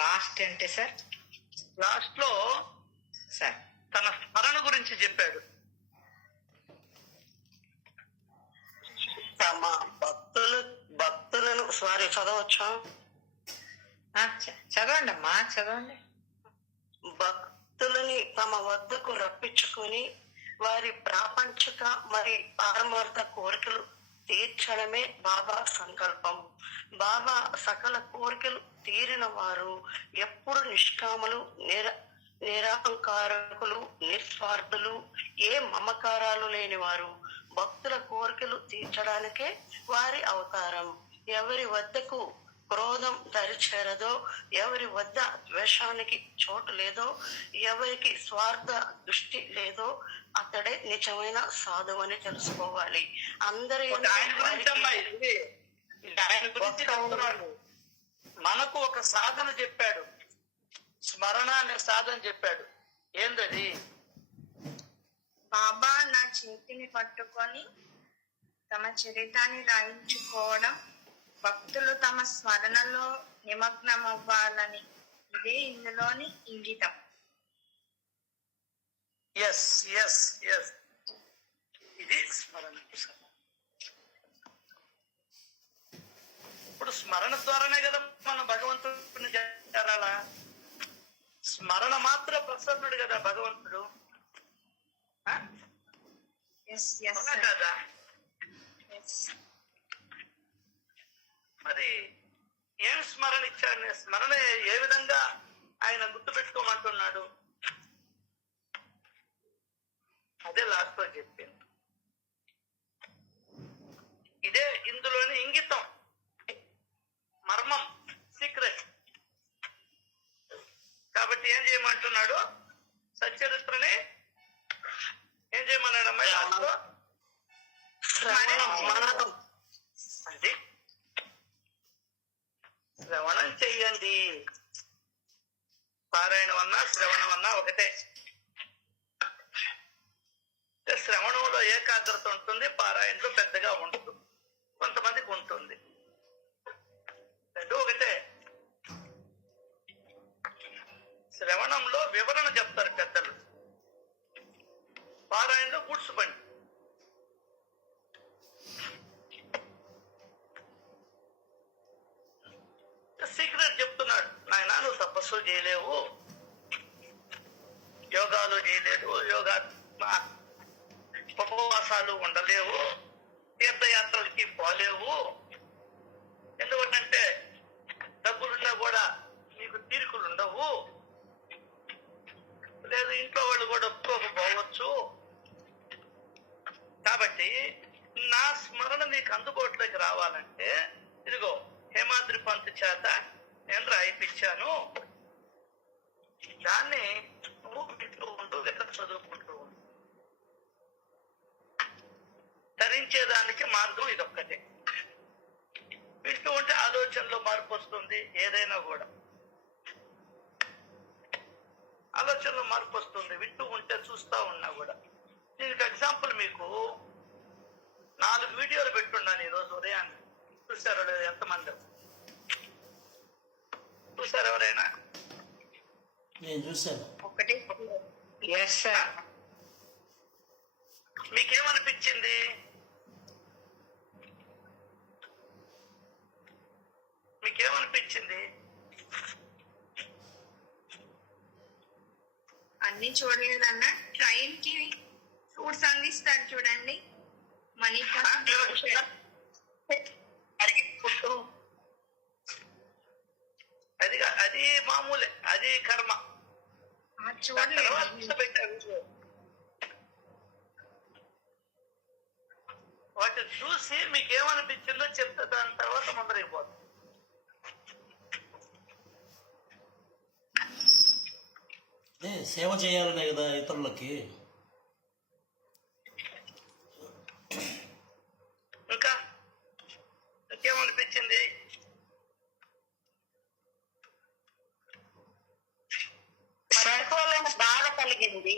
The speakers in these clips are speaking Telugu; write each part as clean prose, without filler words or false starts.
లాస్ట్ అంటే సార్? లాస్ట్ లో సార్ తన స్మరణ గురించి చెప్పాడు. తమ భక్తులను చదవచ్చా? చదవండి అమ్మా, చదవండి. భక్తులని తమ వద్దకు రప్పించుకొని వారి ప్రాపంచిక మరి పారమార్థ కోరికలు తీర్చడమే బాబా సంకల్పం. బాబా సకల కోరికలు తీరిన వారు ఎప్పుడు నిష్కాములు, నిరహంకారకులు, నిస్వార్థులు, ఏ మమకారాలు లేని వారు. భక్తుల కోరికలు తీర్చడానికే వారి అవతారం. ఎవరి వద్దకు క్రోధం దరిచేరదో, ఎవరి వద్ద ద్వేషానికి చోటు లేదో, ఎవరికి స్వార్థ దృష్టి లేదో అతడే నిజమైన సాధువు అని తెలుసుకోవాలి. అందరి మనకు ఒక సాధన చెప్పాడు, స్మరణ అనే సాధన చెప్పాడు. ఏందది? బాబా నా చేతిని పట్టుకొని తమ చరితాన్ని రాయించుకోవడం, భక్తులు తమ స్మరణలో నిమగ్నమవ్వాలని. ఇదే ఇందులోని ఇంగితం. ఎస్ ఎస్ ఎస్, ఇది స్మరణ. ఇప్పుడు స్మరణ ద్వారానే కదా మనం భగవంతుడిని చేరాలా. స్మరణ మాత్రం ప్రసన్నుడు కదా భగవంతుడు. కదా మరి ఏం స్మరణ ఇచ్చాడు? స్మరణ ఏ విధంగా ఆయన గుర్తు పెట్టుకోమంటున్నాడు? అదే లాస్ట్ లో చెప్పింది. ఇదే ఇందులోని ఇంగితం, మర్మం, సీక్రెట్. కాబట్టి ఏం చేయమంటున్నాడు? సచ్చరిత్రని ఏం చేయమన్నాడమ్మా లాస్ట్ లో? అది శ్రవణం చెయ్యండి. పారాయణం అన్నా శ్రవణం అన్నా ఒకటే. శ్రవణంలో ఏకాగ్రత ఉంటుంది, పారాయణలో పెద్దగా ఉంటుంది, కొంతమందికి ఉంటుంది. రెండు ఒకటే. శ్రవణంలో వివరణ చెప్తారు పెద్దలు, పారాయణలో కూర్చుపండి. సీక్రెట్ చెప్తున్నాడు. నాయన నువ్వు తపస్సులు చేయలేవు, యోగాలు చేయలేవు, ఉపవాసాలు ఉండలేవు, తీర్థయాత్రలకి పోలేవు. ఎందుకంటే డబ్బులున్నా కూడా నీకు తీరికలు ఉండవు, లేదు ఇంట్లో వాళ్ళు కూడా ఒప్పుకోకపోవచ్చు. కాబట్టి నా స్మరణ నీకు అందుబాటులోకి రావాలంటే ఇదిగో హేమాద్రి పంత్ చేత నేను రాయిపించాను, దాన్ని నువ్వు వింటూ ఉంటూ లేదా చదువుకుంటూ ఉండు. ధరించేదానికి మార్గం ఇదొక్కటే. వింటూ ఉంటే ఆలోచనలో మార్పు వస్తుంది. ఏదైనా కూడా ఆలోచనలో మార్పు వస్తుంది వింటూ ఉంటే, చూస్తా ఉన్నా కూడా. దీనికి ఎగ్జాంపుల్ మీకు 4 వీడియోలు పెట్టున్నాను ఈరోజు ఉదయాన్ని. చూసారు ఎంతమంది? చూసారు ఎవరైనా? నేను చూసాను. ఒకటి. మీకేమనిపించింది? మీకేమనిపించింది? అన్ని చూడలేదన్న. ట్రైన్ కి ఫ్రూట్స్ అందిస్తాడు చూడండి, మనీ అది మామూలే, అది కర్మ. వాటిని చూసి మీకేమనిపించిందో చెప్తే దాని తర్వాత ముందరికి పోతుంది. సేవ చేయాలనే కదా ఇతరులకి. ఇంకా ఇంకేమనిపించింది? బాధ కలిగింది,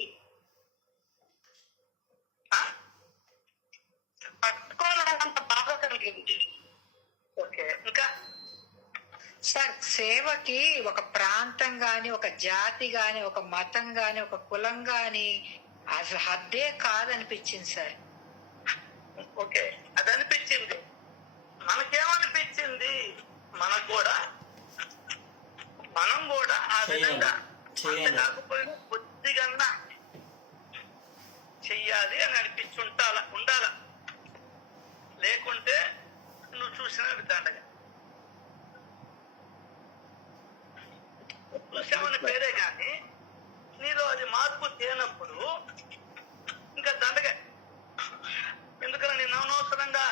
పట్టుకోవాలంత బాధ కలిగింది. ఓకే. ఇంకా సార్ సేవ సేవకి ఒక ప్రాంతం గాని, ఒక జాతి గాని, ఒక మతం గాని, ఒక కులం గాని అసలు హద్దే కాదనిపించింది సార్. ఓకే, అది అనిపించింది. మనకేమనిపించింది? మనం కూడా ఆ విధంగా అంత కాకపోయినా కొద్దిగా చెయ్యాలి అని ఉండాల. లేకుంటే నువ్వు చూసిన దండగా చూసామని పేరే కానీ నీలో అది మార్పు తేనప్పుడు ఇంకా దండగా. ఎందుకని నేను అనవసరంగా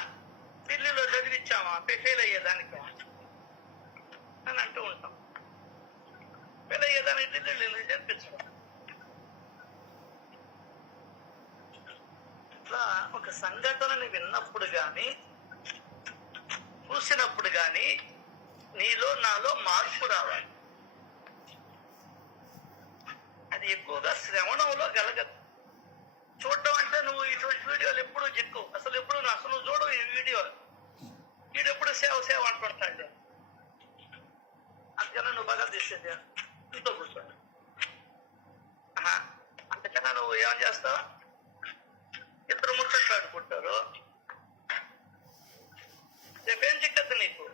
ఢిల్లీలో చదివించామా ఫెయిల్ అయ్యేదానికి అని అంటూ ఉంటాం. ఫెయిల్ అయ్యేదానికి ఢిల్లీలో ఎందుకు చదివించడం? ఇట్లా ఒక సంఘటనని విన్నప్పుడు గాని చూసినప్పుడు గాని నీలో నాలో మార్పు రావాలి. అది ఎక్కువగా శ్రవణంలో కలగదు. చూడటం అంటే నువ్వు ఇటువంటి వీడియోలు ఎప్పుడు చెక్కు, అసలు నువ్వు చూడవు ఈ వీడియోలు. వీడెప్పుడు సేవ అంటుంటాడు. అందుకన్నా నువ్వు బాగా తీసేది ఇంట్లో కూర్చోండి. అందుకన్నా నువ్వు ఏం చేస్తావా? ఇద్దరు ముచ్చట్లు ఆడుకుంటారు. రేపేం చిక్కద్దు నీకు.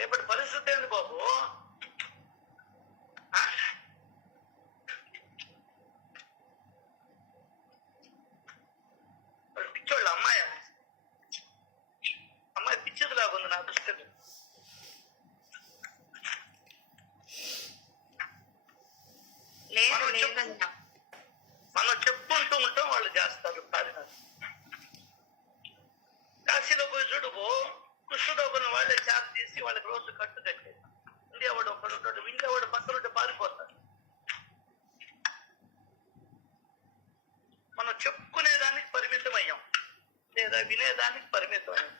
రేపటి పరిస్థితి ఏంది బాబు? పిచ్చోళ్ళు అమ్మాయి పిచ్చిది లాగుంది నా దృష్టిలో. మనం చెప్పుకుంటూ ఉంటాం, వాళ్ళు చేస్తారు. కాశీలో పోయి చూడుకో, కృష్ణుడు వాళ్ళే చేత తీసి వాళ్ళకి రోజు కట్టు కట్టి ఇండియావాడు ఒకడు ఉంటాడు, ఇండియావాడు పక్కనుంటే పారిపోతాడు. మనం చెప్పుకునేదానికి పరిమితమయ్యాం, లేదా వినేదానికి పరిమితమయ్యాం.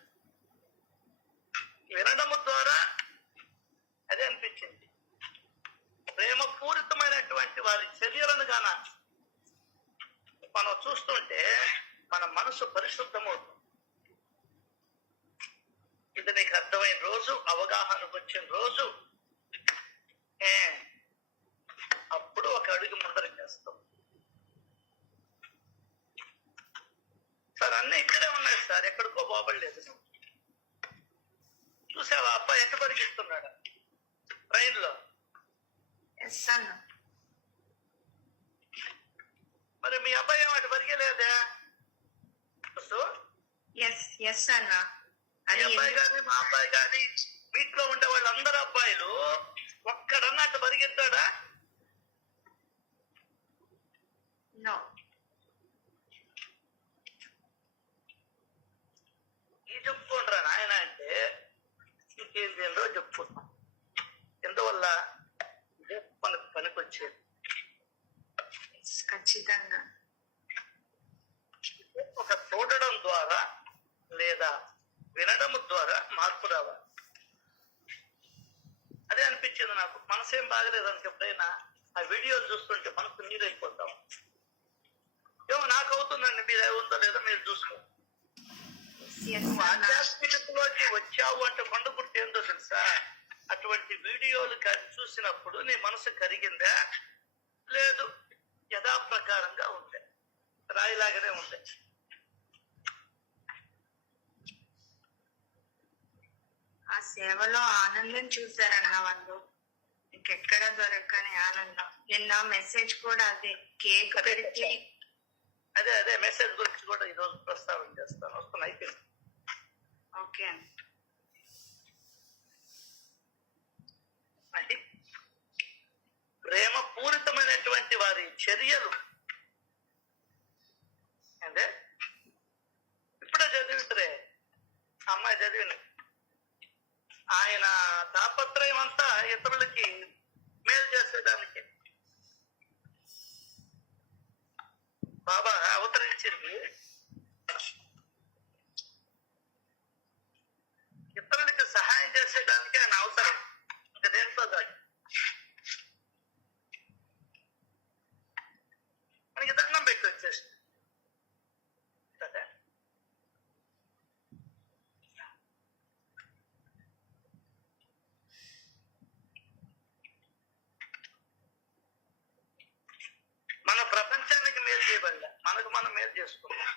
వినడము ద్వారా అదే అనిపించింది. ప్రేమపూరితమైనటువంటి వారి చర్యలను గాన మనం చూస్తుంటే మన మనసు పరిశుద్ధమవుతుంది. ఇది నీకు అర్థమైన రోజు, అవగాహనకు వచ్చిన రోజు అప్పుడు ఒక అడుగు ముందర చేస్తాం. సార్ అన్నీ ఇక్కడే ఉన్నాయి సార్, ఎక్కడికో బాబడలేదు. చూసావా అబ్బాయి ఎంత పరిగిస్తున్నాడు ట్రైన్ లో? మరి మీ అబ్బాయి ఏమంటే పరిగెలేదా? మీ అబ్బాయి కానీ మా అబ్బాయి కానీ వీటిలో ఉండే వాళ్ళందరూ అబ్బాయిలు ఒక్కడన్నా అట్టు పరిగెత్తాడా? ఈ చెప్పుకుంటారా నాయన అంటే ఇంకేందో చెప్పుకుంటాం. ఎందువల్ల మనకు పనికొచ్చేది. ఖచ్చితంగా ఒక చూడడం ద్వారా లేదా వినడం ద్వారా మార్పు రావాలి. అదే అనిపించింది నాకు. మనసేం బాగలేదు అని ఎప్పుడైనా ఆ వీడియోలు చూస్తుంటే మనసు నీరైపోతాం. ఏమో నాకు అవుతుందండి, మీరు ఉందో లేదో మీరు చూసుకో. ఆధ్యాత్మికతలోకి వచ్చావు అంటే కొండ గుర్తు ఏందో తెలుసా? అటువంటి వీడియోలు చూసినప్పుడు నీ మనసు కరిగిందా? లేదు, యథాప్రకారంగా ఉంటాయి, రాయిలాగానే ఉంటాయి. ఆ సేవలో ఆనందం చూసారన్న వాళ్ళు, ఇంకెక్కడ దొరకని ఆనందం. నిన్న మెసేజ్ కూడా అదే, కేక్ పెడితే అదే మెసేజ్ గురించి కూడా ఈ రోజు ప్రస్తావన చేస్తాను. వస్తాను, అయిపోయింది. ఓకే అండి. అది ప్రేమ పూరితమైనటువంటి వారి చర్యలు అంటే ఇప్పుడే చదివితే అమ్మాయి చదివింది. ఆయన తాపత్రయం అంతా ఇతరులకి మేలు చేసేదానికి. బాబా అవతరించింది ఇతరులకి సహాయం చేసేదానికి ఆయన అవసరం. ఇంకా దేంతో దాన్ని మనకి దండం పెట్టి వచ్చేసి కదా. చేసుకుందాం.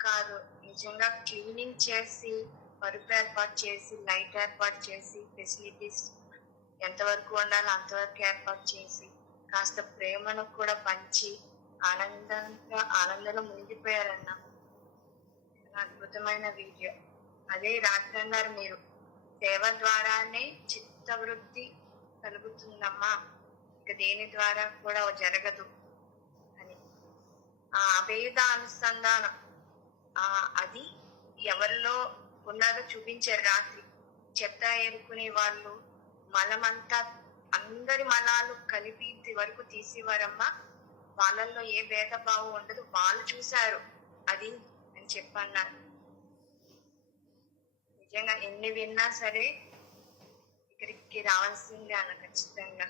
కాదు, నిజంగా క్లీనింగ్ చేసి, పరుపు ఏర్పాటు చేసి, లైట్ ఏర్పాటు చేసి, ఫెసిలిటీస్ ఎంతవరకు ఉండాలో అంతవరకు ఏర్పాటు చేసి, కాస్త ప్రేమను కూడా పంచి ఆనందంలో మునిగిపోయారన్న. అద్భుతమైన వీడియో. అదే రాత్రి అన్నారు మీరు, సేవ ద్వారానే చిత్తవృద్ధి కలుగుతుందమ్మా, ఇక దేని ద్వారా కూడా జరగదు అని. ఆ అభేద అనుసంధానం అది ఎవరిలో ఉన్నారో చూపించారు రాత్రి. చెత్త ఏరుకునే వాళ్ళు మలమంతా, అందరి మలాలు కలిపి వరకు తీసేవారమ్మా, వాళ్ళల్లో ఏ భేదభావం ఉండదు, వాళ్ళు చూశారు అది అని చెప్పన్నారు. నిజంగా ఎన్ని విన్నా సరే ఇక్కడికి రావాల్సిందే అన్న, ఖచ్చితంగా.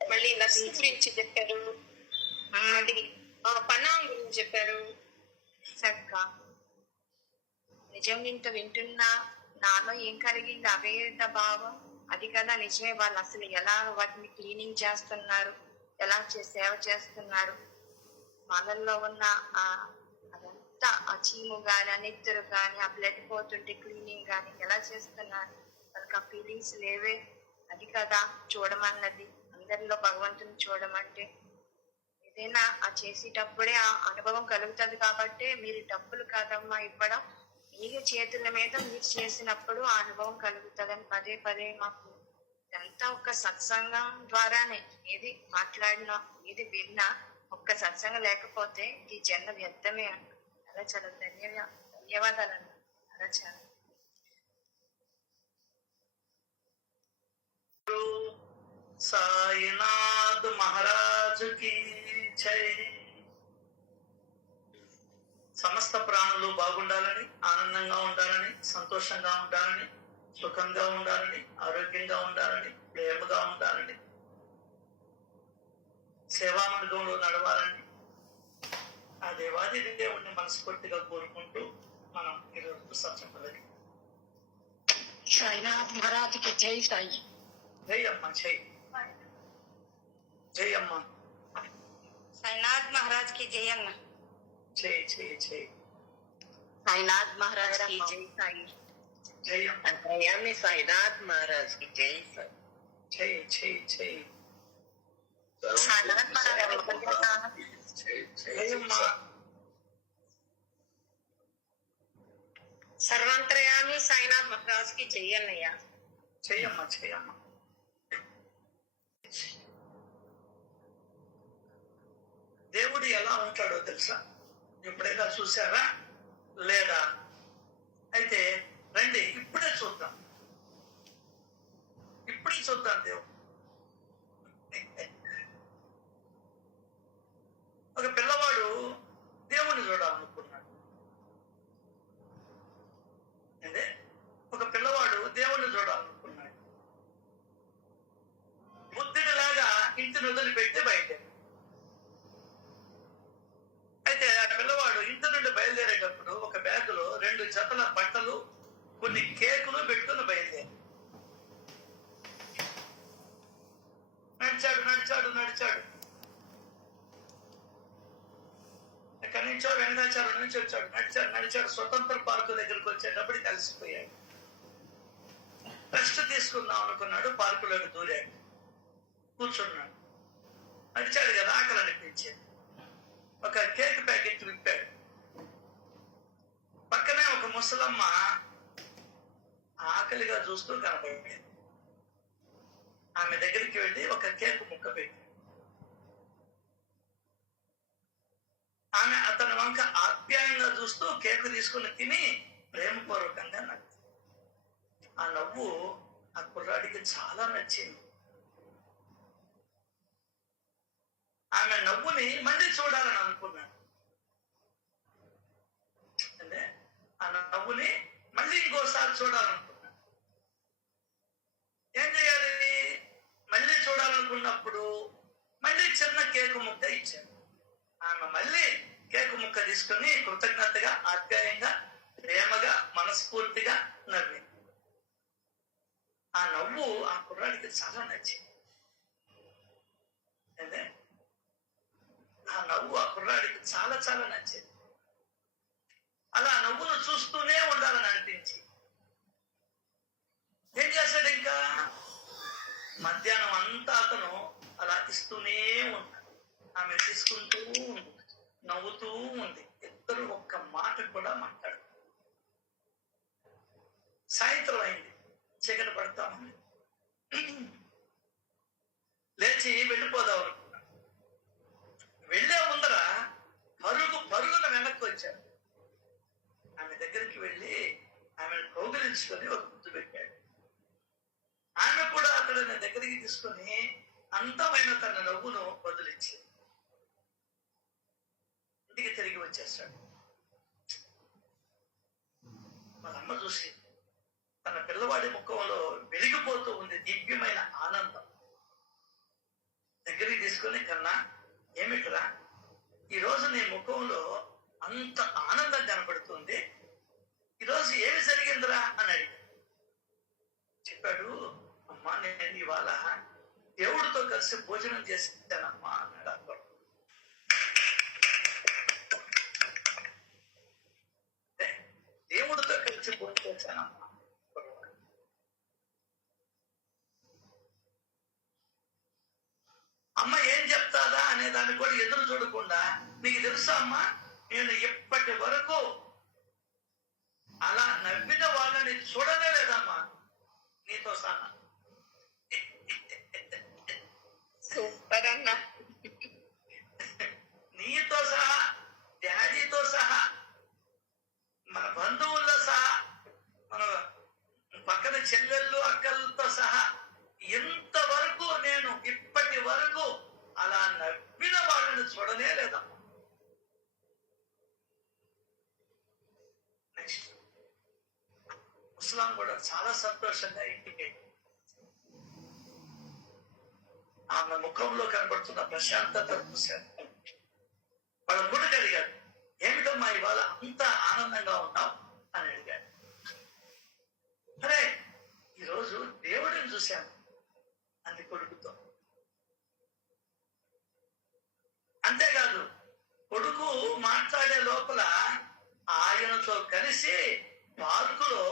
మళ్ళీ నర్సింగ్ గురించి చెప్పారు, పనాం గురించి చెప్పారు. సక్క నిజం వింటున్నా నాలో ఏం కలిగింది? అభేద భావం అది కదా నిజమే. వాళ్ళు అసలు ఎలా వాటిని క్లీనింగ్ చేస్తున్నారు, ఎలా సేవ చేస్తున్నారు, వాళ్ళల్లో ఉన్న అదంతా ఆ చీము గాని, ఆ నెత్తురు గాని, ఆ బ్లడ్ పోతుంటే క్లీనింగ్ గాని ఎలా చేస్తున్నారు? వాళ్ళకి ఆ ఫీలింగ్స్ లేవే. అది కదా చూడమన్నది, అందరిలో భగవంతుని చూడమంటే. ఏదైనా ఆ చేసేటప్పుడే ఆ అనుభవం కలుగుతుంది. కాబట్టి మీరు డబ్బులు కాదమ్మా ఇవ్వడం, మీ చేతుల మీద మీరు చేసినప్పుడు ఆ అనుభవం కలుగుతుందని పదే పదే మాకు. ఇదంతా ఒక సత్సంగం ద్వారానే. ఏది మాట్లాడినా, ఏది విన్నా, ఒక్క సత్సంగం లేకపోతే ఈ జన్మ వ్యర్థమే అన్న. అలా చాలా ధన్యవాదాలన్న. అలా చాలా సాయినాథ్ మహారాజుకి జై. సమస్త ప్రాణులు బాగుండాలని, ఆనందంగా ఉండాలని, సంతోషంగా ఉండాలని, సుఖంగా ఉండాలని, ఆరోగ్యంగా ఉండాలని, ప్రేమగా ఉండాలని, సేవా మార్గంలో నడవాలని ఆ దేవాది దేవుణ్ణి మనస్ఫూర్తిగా కోరుకుంటూ మనం ఈరోజు సత్సంపదని. సాయినాథ్ మహారాజ్కి జై సాయి. జై అమ్మ, జై జై అమ్మ, సాయినాథ్ మహారాజ్ కి జై అన్న. జై జై జై సాయినాథ్ మహారాజ్ కి జై సాయి. జై అమ్మ, అంతర్యామి సాయినాథ్ మహారాజ్ కి జై సాయి. జై జై జై సాయినాథ్ మహారాజ్ జై అమ్మ. సర్వాంతర్యామి సాయినాథ్ మహారాజ్ కి జై అన్నయ్య. జై అమ్మ, జై అమ్మ. దేవుడు ఎలా ఉంటాడో తెలుసా? ఎప్పుడైనా చూసారా లేదా? అయితే రండి ఇప్పుడే చూద్దాం, ఇప్పుడే చూద్దాం. దేవుడు ఒక పిల్లవాడు దేవుణ్ణి చూడాలనుకున్నాడు. అంటే ఒక పిల్లవాడు దేవుణ్ణి చూడాలనుకున్నాడు. బుద్ధుడిలాగా ఇంటిని వదిలిపెట్టి బయట. అయితే ఆ పిల్లవాడు ఇంటి నుండి బయలుదేరేటప్పుడు ఒక బ్యాగులో 2 జతల బట్టలు, కొన్ని కేకులు పెట్టుకుని బయలుదేరి నడిచాడు నడిచాడు నడిచాడు. ఎక్కడి నుంచో వెంకటాచారం నుంచి వచ్చాడు. నడిచాడు నడిచాడు. స్వతంత్ర పార్కు దగ్గరికి వచ్చేటప్పుడు కలిసిపోయాడు. రెస్ట్ తీసుకుందాం అనుకున్నాడు. పార్కులోకి దూరాడు, కూర్చున్నాడు. నడిచాడు కదా, ఆకలి అనిపించింది. ఒక కేక్ ప్యాకెట్ విప్పాడు. పక్కనే ఒక ముసలమ్మ ఆకలిగా చూస్తూ కనపడింది. ఆమె దగ్గరికి వెళ్ళి ఒక కేక్ ముక్క పెట్టి, ఆమె అతని వంక ఆప్యాయంగా చూస్తూ కేక్ తీసుకుని తిని ప్రేమపూర్వకంగా నవ్వు. ఆ నవ్వు ఆ కుర్రాడికి చాలా నచ్చింది. ఆమె నవ్వుని మళ్ళీ చూడాలని అనుకున్నాడు. అంటే ఆ నవ్వుని మళ్ళీ ఇంకోసారి చూడాలనుకున్నాడు. పడుకున్నప్పుడు మళ్ళీ చిన్న కేకు ముక్క ఇచ్చాడు. ఆమె మళ్ళీ కేకు ముక్క తీసుకుని కృతజ్ఞతగా, ఆప్యాయంగా, ప్రేమగా, మనస్ఫూర్తిగా నవ్వింది. ఆ నవ్వు ఆ కుర్రాడికి చాలా నచ్చింది. అంటే ఆ నవ్వు ఆ కుర్రాడికి చాలా చాలా నచ్చింది. అలా నవ్వును చూస్తూనే ఉండాలని అనిపించి ఏం చేశాడు, ఇంకా మధ్యాహ్నం అంతా అతను అలా ఇస్తూనే ఉన్నాడు. ఆమె తీసుకుంటూ ఉంది, నవ్వుతూ ఉంది. ఇద్దరు ఒక్క మాట కూడా మాట్లాడు. సాయంత్రం అయింది, చీకటి పడతా ఉంది. లేచి వెళ్ళిపోదాం అనుకున్నా. వెళ్ళే ముందర పరుగున వెనక్కి వచ్చాడు. ఆమె దగ్గరికి వెళ్ళి ఆమెను కౌగిలించుకొని ఒక ముద్దు పెట్టాడు. ఆమె కూడా అతడిని దగ్గరికి తీసుకొని అందమైన తన నవ్వును వదిలించింది. ఇంటికి తిరిగి వచ్చేస్తాడు. వాళ్ళమ్మ చూసి తన పిల్లవాడి ముఖంలో వెలిగిపోతూ ఉంది దివ్యమైన ఆనందం. దగ్గరికి తీసుకొని, కన్నా ఏమిట్రా ఈరోజు నీ ముఖంలో అంత ఆనందం కనపడుతుంది, ఈరోజు ఏమి జరిగిందిరా అని అడిగాడు. చెప్పాడు, అమ్మా నేను ఇవాళ దేవుడితో కలిసి భోజనం చేశానమ్మా అన్నాడు. అప్పుడు దేవుడితో కలిసి భోజనం చేశానమ్మా. అమ్మ ఏం చెప్తాదా అనే దాన్ని కూడా ఎదురు చూడకుండా, నీకు తెలుసా అమ్మా, నేను ఇప్పటి వరకు అలా నవ్విన వాళ్ళని చూడనే లేదమ్మా నీతో సహా. సూపర్ అన్న. నీతో సహా, డాడీతో సహా, మన బంధువుల్లో సహా, మన పక్కన చెల్లెళ్ళు అక్కలతో సహా ఇంతవరకు నేను ఇప్పటి వరకు అలా నవ్విన వాళ్ళని చూడనే లేదమ్మా. నెక్స్ట్ ముస్లాం కూడా చాలా సంతోషంగా ఇంటికి ఆమె ముఖంలో కనబడుతున్న ప్రశాంతత చూశారు. వాళ్ళ కొడుకు అడిగాడు, ఏమిటమ్మా ఇవాళ అంత ఆనందంగా ఉన్నావు అని అడిగాడు. అరే ఈరోజు దేవుడిని చూశాను అంది కొడుకుతో. అంతేకాదు, కొడుకు మాట్లాడే లోపల ఆయనతో కలిసి పార్కులో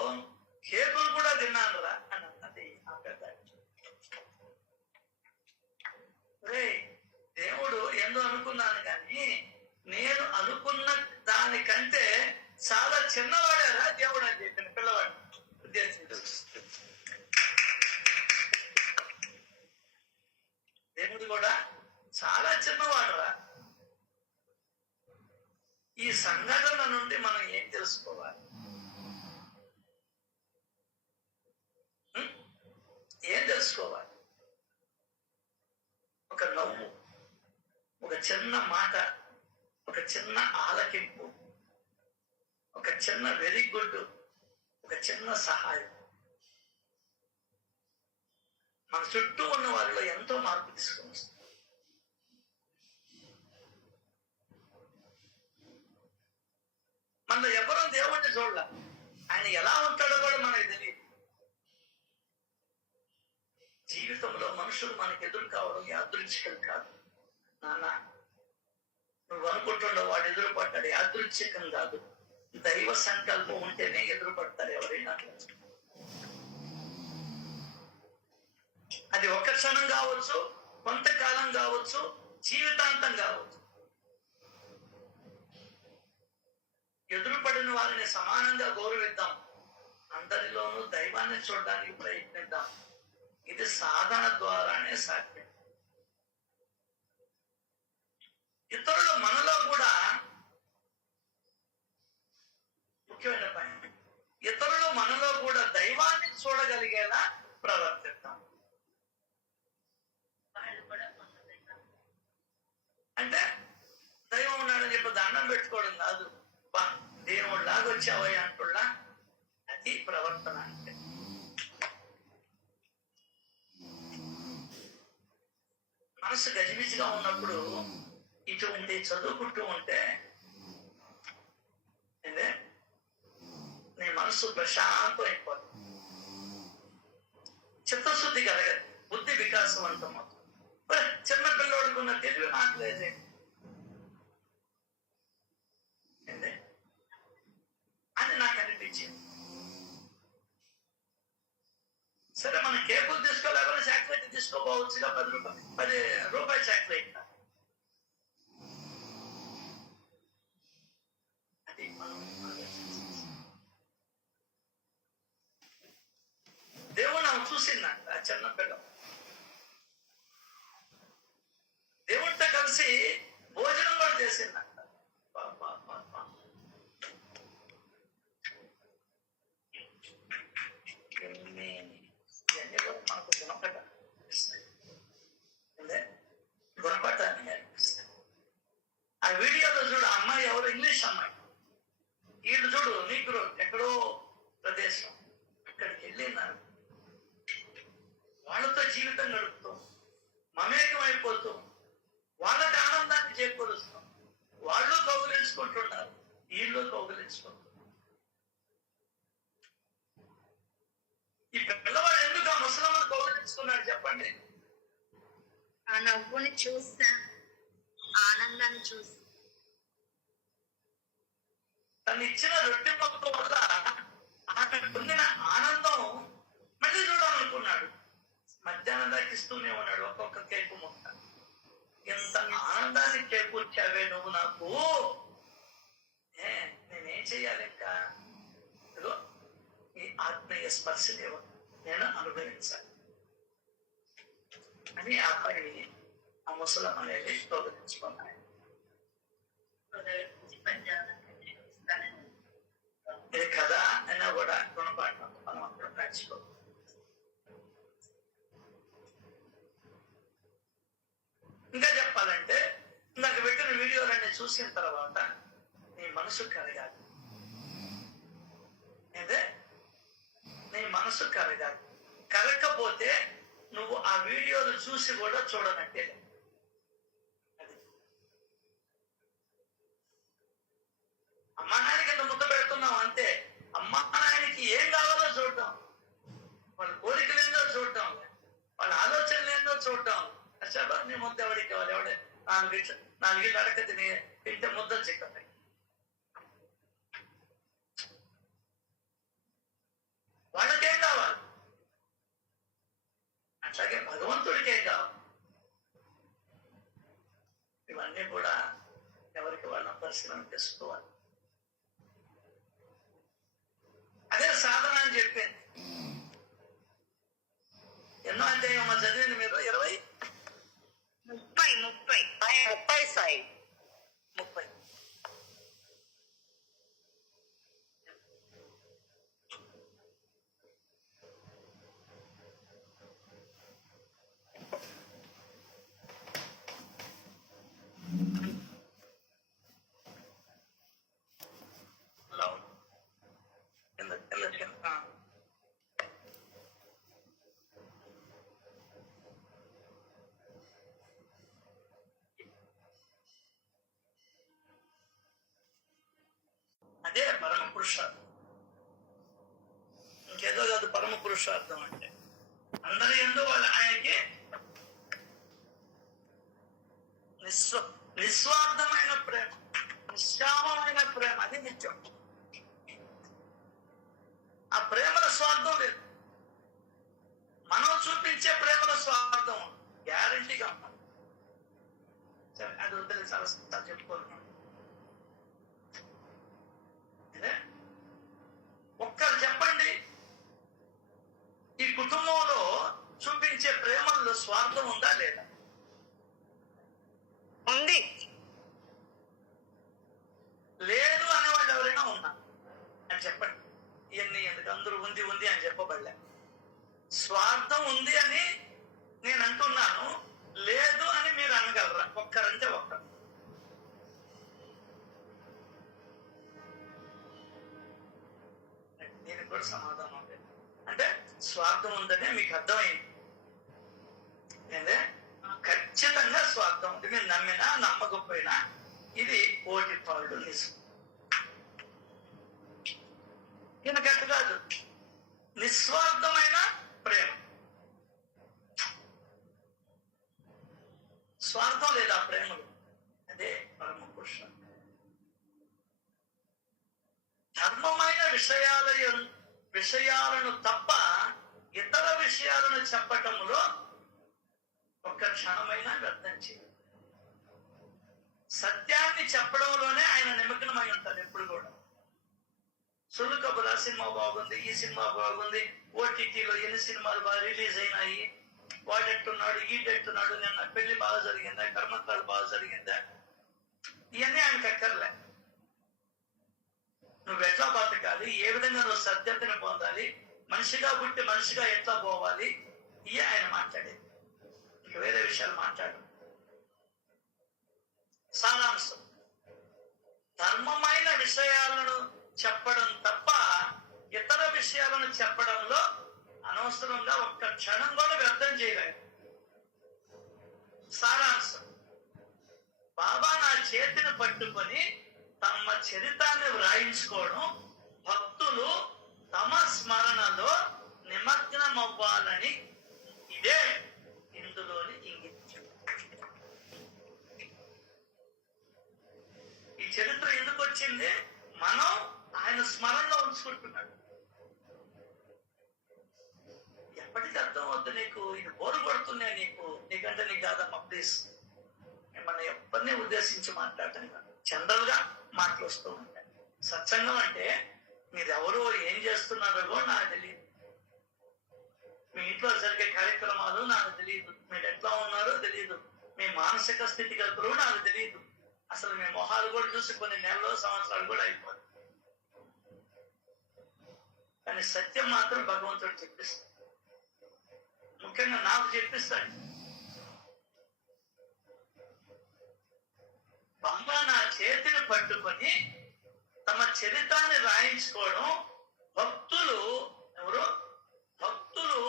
కేకులు కూడా తిన్నాను రా అని అన్నది ఆ పెద్ద. దేవుడు ఎందు అనుకున్నాను కానీ నేను అనుకున్న దానికంటే చాలా చిన్నవాడారా దేవుడు అని చెప్పిన పిల్లవాడు ఉద్దేశించు. దేవుడు కూడా చాలా చిన్నవాడురా. ఈ సంఘటన నుండి మనం ఏం తెలుసుకోవాలి? ఏం తెలుసుకోవాలి? ఒక నవ్వు, ఒక చిన్న మాట, ఒక చిన్న ఆలకింపు, ఒక చిన్న వెరీ గుడ్, ఒక చిన్న సహాయం మన చుట్టూ ఉన్న వారిలో ఎంతో మార్పు తీసుకొని వస్తుంది. మనలో ఎవరో దేవుడిని చూడాల, ఆయన ఎలా ఉంటాడో కూడా మనకు తెలియదు. జీవితంలో మనుషులు మనకు ఎదురు కావడం యాదృచ్ఛికం కాదు నాన్న. నువ్వు అనుకుంటుండవు వాడు ఎదురు పడ్డాడు, యాదృచ్ఛికం కాదు. దైవ సంకల్పం ఉంటేనే ఎదురు పడతారు ఎవరైనా. అది ఒక క్షణం కావచ్చు, కొంతకాలం కావచ్చు, జీవితాంతం కావచ్చు. ఎదురుపడిన వారిని సమానంగా గౌరవిద్దాం. అందరిలోనూ దైవాన్ని చూడడానికి ప్రయత్నిద్దాం. ఇది సాధన ద్వారానే సాధ్యం. ఇతరులు మనలో కూడా ముఖ్యమైన పని, ఇతరులు మనలో కూడా దైవాన్ని చూడగలిగేలా ప్రవర్తిద్దాం. అంటే దైవం ఉన్నాడని చెప్పి దండం పెట్టుకోవడం కాదు, దేవుడు లాగా వచ్చావయ్యా అంటున్నా. అది ప్రవర్తన అంటే. మనసు గజిబిజిగా ఉన్నప్పుడు ఇటువంటి చదువుకుంటూ ఉంటే ఏందే నీ మనసు ప్రశాంతం అయిపోతుంది, చిత్తశుద్ధి కలగదు, బుద్ధి వికాసవంతం అవుతుంది. చిన్న పిల్లోడికి ఉన్న తెలివి నాకు లేదే అని నాకు అనిపించింది. సరే మనం కేబుల్ తీసుకోలేకపోతే చాక్లెట్ తీసుకోపోవచ్చుగా, 10 రూపాయల చాక్లెట్. అది మనం దేవుడు నాకు చూసిందంట. ఆ చిన్న పిల్ల దేవుడితో కలిసి భోజనం కూడా చేసిందంట. ఇవన్నీ కూడా మనకు గుణపట్టాన్ని అనిపిస్తాయి. ఆ వీడియోలో చూడు, ఆ అమ్మాయి ఎవరు, ఇంగ్లీష్ అమ్మాయి. వీళ్ళు చూడు నీగ్రో, ఎక్కడో ప్రదేశం, అక్కడికి వెళ్ళినారు. వాళ్ళతో జీవితం గడుపుతూ మమేకం అయిపోతూ వాళ్ళకి ఆనందాన్ని చేకూరుస్తాం. వాళ్ళు కౌగిలించుకుంటున్నారు, వీళ్ళు కౌగిలించుకుంటున్నారు. ఈ పిల్లవాడు ఎందుకు ఆ ముసలమ్మను కౌగిలించుకున్నాడు చెప్పండి? ఆ నవ్వుని చూసా, ఆనందాన్ని చూసి, తను ఇచ్చిన రొట్టె మొక్క వల్ల ఆమె పొందిన ఆనందం మళ్ళీ చూడాలనుకున్నాడు. మధ్యాహ్నం దాకా ఇస్తూనే ఉన్నాడు ఒక్కొక్క కేకు మొక్క. ఎంత ఆనందాన్ని చేకూర్చావే నువ్వు నాకు, నేనేం చెయ్యాలి ఇంకా? ఇదిగో ఈ ఆత్మీయ స్పర్శని నేను అనుభవించాలి అని ఆ అబ్బాయి ఆ ముసలం అనేది గౌరవించుకున్నాయి. ఇది కదా అయినా కూడా గుణపాఠం మనం అప్పుడు నేర్చుకో. ఇంకా చెప్పాలంటే నాకు పెట్టిన వీడియోలన్నీ చూసిన తర్వాత నీ మనసు కలగాలి. అదే నీ మనసు కలగాలి. కలగకపోతే నువ్వు ఆ వీడియోలు చూసి కూడా చూడనట్టే. అది అమ్మా నాయనకి ఎంత ముద్ద పెడుతున్నావు అంతే. అమ్మా నాయనకి ఏం కావాలో చూడటం, వాళ్ళ కోరికలు ఏందో చూడటం, వాళ్ళ ఆలోచనలు ఏందో చూడటం. అసలు నీ ముద్ద ఎవరికి కావాలి? ఎవడే 4 అడక తిని తింటే ముద్దలు చిక్కతాయి. వాళ్ళకేం కావాలి? అట్లాగే భగవంతుడికి ఏం కావాలి? ఇవన్నీ కూడా ఎవరికి వాళ్ళ పరిశీలన చేసుకోవాలి. అదే సాధన అని చెప్పింది. ఎన్నో అధ్యాయం చదివింది మీరు? 20 30 సాయి 30. అదే పరమ పురుషార్థం. ఇంకేదో కాదు పరమ పురుషార్థం అంటే. అందరి యందు వాళ్ళ ఆయనకి నిస్వార్థమైన ప్రేమ, నిశ్కామమైన ప్రేమ, అది నిత్యం. ఆ ప్రేమల స్వార్థం లేదు. మనం చూపించే ప్రేమల స్వార్థం గ్యారంటీగా ఉంటుంది. సరే, అది వద్దని చాలా చెప్పుకోతున్నాను. ఒక్కరు చెప్పండి, ఈ కుటుంబంలో చూపించే ప్రేమల్లో స్వార్థం ఉందా లేదా? ఉంది. లేదు అనేవాళ్ళు ఎవరైనా ఉన్నారు అని చెప్పండి. ఇవన్నీ ఎందుకు? అందరూ ఉంది ఉంది అని చెప్పబడలే. స్వార్థం ఉంది అని నేను అంటున్నాను, లేదు అని మీరు అనగలరా? ఒక్కరంటే ఒక్కరు. దీనికి కూడా సమాధానం లేదు. అంటే స్వార్థం ఉందనే మీకు అర్థమైంది. ఏందే ఖచ్చితంగా స్వార్థం ఉంది. మీరు నమ్మినా నమ్మకపోయినా ఇది 1 పాళ్ళు నిజం. ఎందుకట్టు కాదు, నిస్వార్థమైన ప్రేమ. స్వార్థం లేదా ప్రేమలు, అదే పరమ పురుషుడు. ధర్మమైన విషయాలను తప్ప ఇతర విషయాలను చెప్పటంలో ఒక్క క్షణమైనా వ్యర్థం చేయదు. సత్యాన్ని చెప్పడంలోనే ఆయన నిమగ్నమై ఉంటారు ఎప్పుడు కూడా. సులు కబుర్ ఆ సినిమా బాగుంది, ఈ సినిమా బాగుంది, ఓటీటీలో ఎన్ని సినిమాలు బాగా రిలీజ్ అయినాయి, వాడెట్టున్నాడు ఈడెట్టున్నాడు, నిన్న పెళ్లి బాగా జరిగిందా, కర్మకాలు బాగా జరిగిందా, ఇవన్నీ ఆయనకు అక్కర్లే. నువ్వు ఎట్లా బతకాలి, ఏ విధంగా నువ్వు సత్యతను పొందాలి, మనిషిగా పుట్టి మనిషిగా ఎట్లా పోవాలి, ఇవి ఆయన మాట్లాడేది. ఇక వేరే విషయాలు మాట్లాడు. సారాంశం, ధర్మమైన విషయాలను చెప్పడం తప్ప ఇతర విషయాలను చెప్పడంలో అనవసరంగా ఒక్క క్షణం కూడా వ్యర్థం చేయలేదు. సారాంశం, బాబా నా చేతిని పట్టుకొని తమ చరితాన్ని వ్రాయించుకోవడం, భక్తులు తమ స్మరణలో నిమగ్నమవ్వాలని, ఇదే ఇందులోని ఇంగితం. ఈ చరిత్ర ఎందుకు వచ్చింది? మనం ఆయన స్మరణలో ఉంచుకుంటున్నాడు. ఎప్పటికీ అర్థం అవుద్దు నీకు, ఇది బోరు కొడుతున్నాయి నీకంటే నీకు కాదమ్మా ప్లీజ్. మన ఎవరిని ఉద్దేశించి మాట్లాడటం కాదు, జనరల్ గా మాటలు వస్తూ ఉంటాయి. సత్సంగం అంటే మీరెవరో ఏం చేస్తున్నారో కూడా నాకు తెలియదు, మీ ఇంట్లో జరిగే కార్యక్రమాలు నాకు తెలియదు, మీరు ఎట్లా ఉన్నారో తెలియదు, మీ మానసిక స్థితిగతులు నాకు తెలియదు, అసలు మీ మొహాలు కూడా చూసి కొన్ని నెలలు సంవత్సరాలు కూడా అయిపోదు. కానీ సత్యం మాత్రం భగవంతుడు చెప్పిస్తాడు, ముఖ్యంగా నాకు చెప్పిస్తాడు. బాబా నా చేతిని పట్టుకొని తమ చరితాన్ని రాయించుకోవడం, భక్తులు ఎవరు? భక్తులు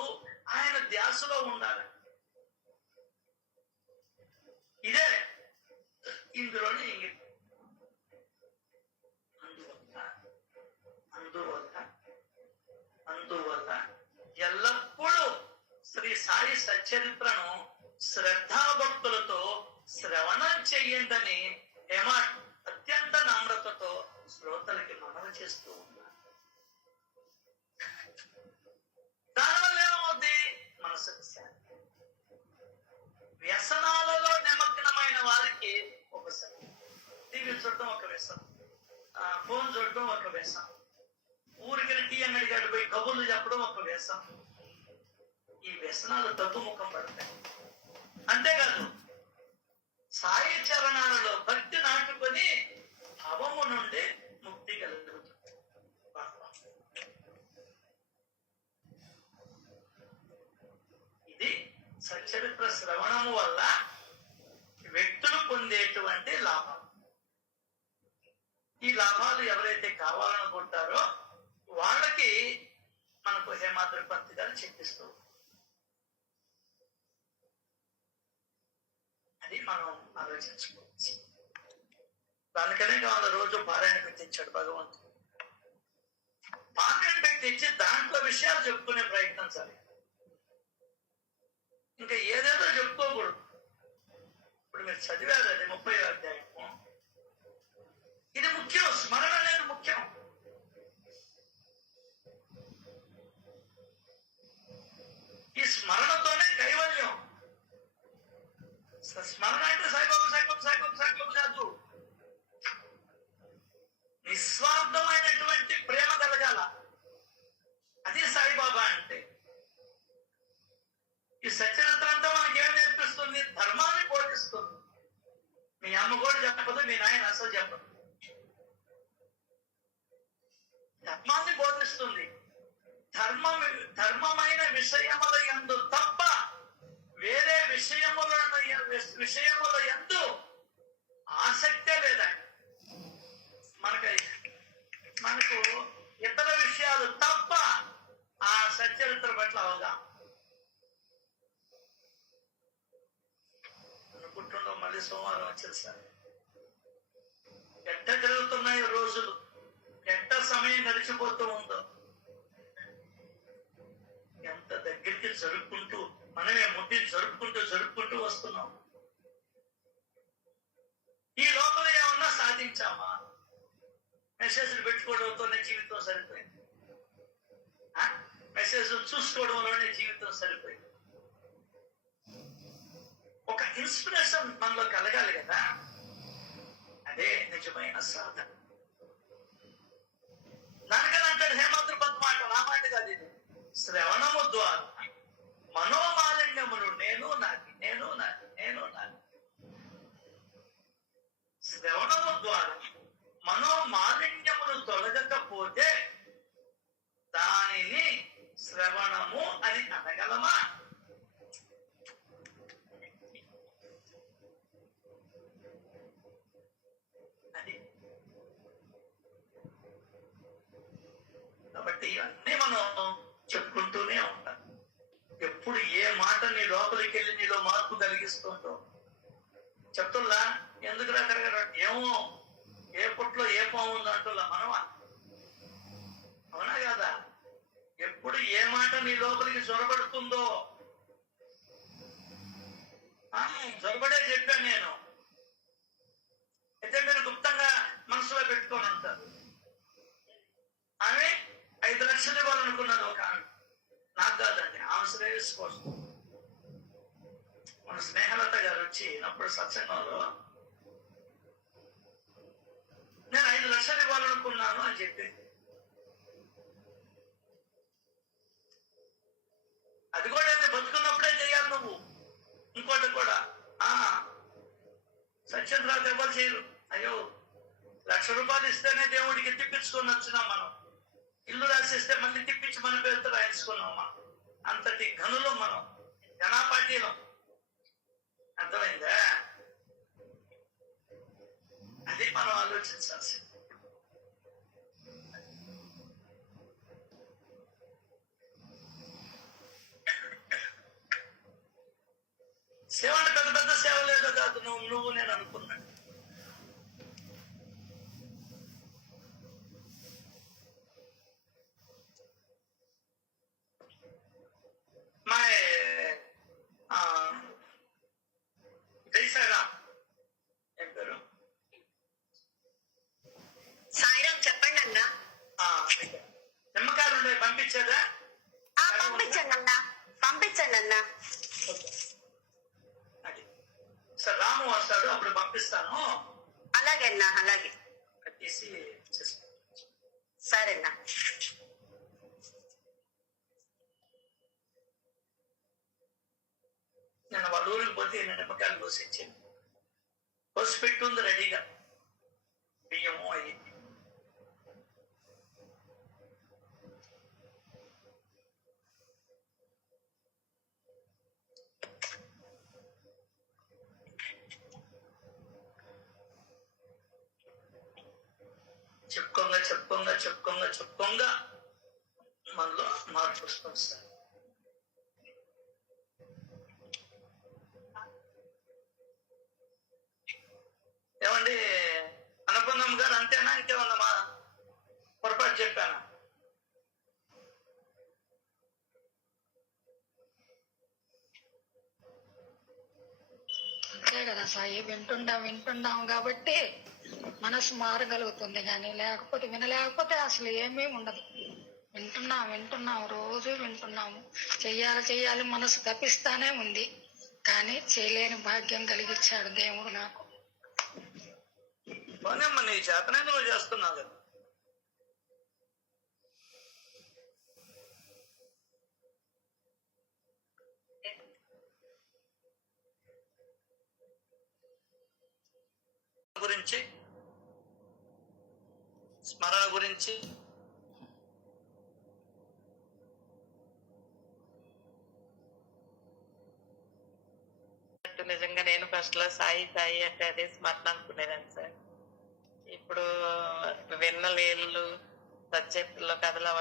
ఆయన ధ్యాసలో ఉండాలి. ఇదే ఇందులోనే ఇంగితం. అందువల్ల ఎల్లప్పుడూ శ్రీ సాయి సచ్చరిత్రను శ్రద్ధాభక్తులతో శ్రవణం చెయ్యండి హేమాట్ అత్యంత నమ్రతతో శ్రోతలకి మనవి చేస్తూ ఉన్నారు. దానివల్ల ఏమవుద్ది? మనసుకు శాంతి. వ్యసనాలలో నిమగ్నమైన వారికి ఒకసారి టీవీ చూడటం ఒక వ్యసనం, ఫోన్ చూడటం ఒక వ్యసనం, ఊరికి టీ అంగడి గడిపోయి కబుర్లు చెప్పడం ఒక వ్యసనం. ఈ వ్యసనాలు తగ్గుముఖం పడతాయి. అంతేకాదు సాయి చరణాలలో భక్తి నాటుకొని భవము నుండి ముక్తి కలుగుతుంది. ఇది సచ్చరిత్ర శ్రవణము వల్ల వ్యక్తులు పొందేటువంటి లాభం. ఈ లాభాలు ఎవరైతే కావాలనుకుంటారో వాళ్ళకి మనకు హేమాద్రి పంత్ గారు చెప్పిస్తూ, అది మనం ఆలోచించుకోవచ్చు. దానికనే వాళ్ళ రోజు పారాయణ పెట్టించాడు భగవంతుడు. పారాయణ పెట్టించి దాంట్లో విషయాలు చెప్పుకునే ప్రయత్నం సరే, ఇంకా ఏదేదో చెప్పుకోకూడదు. ఇప్పుడు మీరు చదివారు అది 30వ అధ్యాయం. ఇది ముఖ్యం, స్మరణ అనేది ముఖ్యం. ఈ స్మరణతోనే కైవల్యం. స్మరణ అంటే సాయిబాబు సాయిబాబు సాయిబాబు సాయిబాబు కాదు, నిస్వార్థమైనటువంటి ప్రేమ కలగాల. అది సాయిబాబా అంటే. ఈ సచరిత్ర అంతా మనకి ఏం నేర్పిస్తుంది? ధర్మాన్ని బోధిస్తుంది. మీ అమ్మ కూడా చెప్పదు, మీ నాయన అసలు చెప్పదు. ధర్మాన్ని బోధిస్తుంది. ధర్మమైన విషయముల యందు తప్ప వేరే విషయముల యందు ఆసక్తే లేదా. మనకు ఇతర విషయాలు తప్ప ఆ సచ్చరిత్ర పట్ల అవగాహన. మళ్ళీ సోమవారం వచ్చేది సార్. ఎట్ట జరుగుతున్నాయి రోజులు, ఎంత సమయం గడిచిపోతూ ఉందో, ఎంత దగ్గరికి జరుపుకుంటూ మనమే ముట్టిని జరుపుకుంటూ వస్తున్నాం. ఈ లోపల ఏమన్నా సాధించామా? మెసేజ్లు పెట్టుకోవడంతోనే జీవితం సరిపోయింది. మెసేజ్లు చూసుకోవడంలోనే జీవితం సరిపోయింది. ఒక ఇన్స్పిరేషన్ మనలో కలగాలి కదా, అదే నిజమైన సాధన. దానికని అంటాడు హేమాద్రిపంత్ మాట, నా మాట కాదు ఇది. శ్రవణము ద్వారా మనోమాలిన్యములు నేను నాది. శ్రవణము ద్వారా మనోమాలిన్యములు తొలగకపోతే దానిని శ్రవణము అని అనగలమా? అది కాబట్టి ఇవన్నీ మనం చెప్పుకుంటూనే ఉంటాం. ఎప్పుడు ఏ మాట నీ లోపలికి వెళ్ళి నీలో మార్పు కలిగిస్తుందో చెప్తున్నా. ఎందుకు రకరకాల ఏమో ఏ పుట్లో ఏ పాము ఉందో అంటున్నా మనమా? అవునా కదా? ఎప్పుడు ఏ మాట నీ లోపలికి చొరబడుతుందో, చొరబడే చెప్పాను నేను. అయితే మీరు గుప్తంగా మనసులో పెట్టుకొని ఉంటారు. ఆమె 5 లక్షలు ఇవ్వాలనుకున్నది ఒక ఆమె. నాకు కాదండి, ఆమె శ్రేయస్ కోసం. మన స్నేహలత గారు వచ్చినప్పుడు సత్సంగంలో నేను 5 లక్షలు ఇవ్వాలనుకున్నాను అని చెప్పింది. అది కూడా నేను బతుకున్నప్పుడే చేయాలి నువ్వు. ఇంకోటి కూడా సత్యంద్రాలు ఎవరు చేయరు. అయ్యో, 1,00,000 రూపాయలు ఇస్తేనే దేవుడికి తిప్పించుకొని వచ్చినాం మనం. ఇల్లు రాసిస్తే మళ్ళీ తిప్పించి మన పేరుతో రాయించుకున్నాం మనం. అంతటి గనులు మనం, జనాపార్టీలో. అర్థమైందా? అది మనం ఆలోచించాల్సింది. సేవ అంటే పెద్ద పెద్ద సేవ లేదో కాదు, నువ్వు నేను అనుకున్నాను. మా జైసారాం ఏం పేరు? సాయిరాం చెప్పండి అన్న. నిమ్మకాయలు ఉండే పంపించేదా? పంపించండి అన్న. అది సార్ రాము వస్తాడు, అప్పుడు పంపిస్తాను. అలాగే అన్న, అలాగే. తీసి సరే అన్న. నేను వాళ్ళ ఊరికి పోతే నిమ్మకాయలు కోసి ఇచ్చాను. కోసి పెట్టుంది రెడీగా, బియ్యము అయ్యి. చెప్పుకోంగా మనలో మార్పు వస్తుంది సార్. ఏమండి అనుపన్నం గారు, అంతేనా? ఇంకేమన్నా పొరపాటు చెప్పానా? అంతే కదా సాయి, వింటున్నాం కాబట్టి మనసు మారగలుగుతుంది. కానీ వినలేకపోతే అసలు ఏమీ ఉండదు. వింటున్నాం, రోజు వింటున్నాము. చెయ్యాలి మనసు తప్పిస్తానే ఉంది. కానీ చేయలేని భాగ్యం కలిగించాడు దేవుడు నాకు. పోనమ్మా, నీ చేతనే నువ్వు చేస్తున్నావు కదా. గురించి, స్మరణ గురించి నిజంగా నేను ఫస్ట్ లో సాయి అంటే అదే స్మరణ అనుకునేదాన్ని సార్. ఇప్పుడు విన్న లేళ్ళు, సబ్జెక్టులో కథలు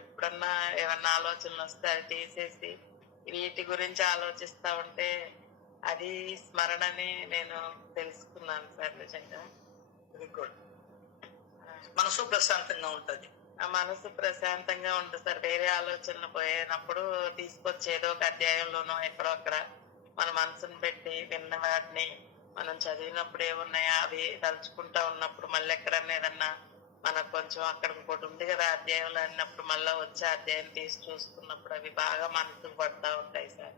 ఎప్పుడన్నా ఏమన్నా ఆలోచనలు వస్తే అది తీసేసి వీటి గురించి ఆలోచిస్తా ఉంటే అది స్మరణని నేను తెలుసుకున్నాను సార్ నిజంగా. Very good. మనసు ప్రశాంతంగా ఉంటది. ఆ మనసు ప్రశాంతంగా ఉంటుంది సార్. వేరే ఆలోచనలు పోయినప్పుడు తీసుకొచ్చి ఏదో ఒక అధ్యాయంలోనో ఎక్కడో అక్కడ మన మనసును పెట్టి విన్న వాటిని మనం చదివినప్పుడు ఏమున్నాయో అవి తలుచుకుంటా ఉన్నప్పుడు మళ్ళీ ఎక్కడన్నా ఏదన్నా మనకు కొంచెం అక్కడ ఇంకోటి ఉంది కదా అధ్యాయంలో అన్నప్పుడు మళ్ళీ వచ్చే అధ్యాయం తీసి చూసుకున్నప్పుడు అవి బాగా మనసుకు పడతా ఉంటాయి సార్.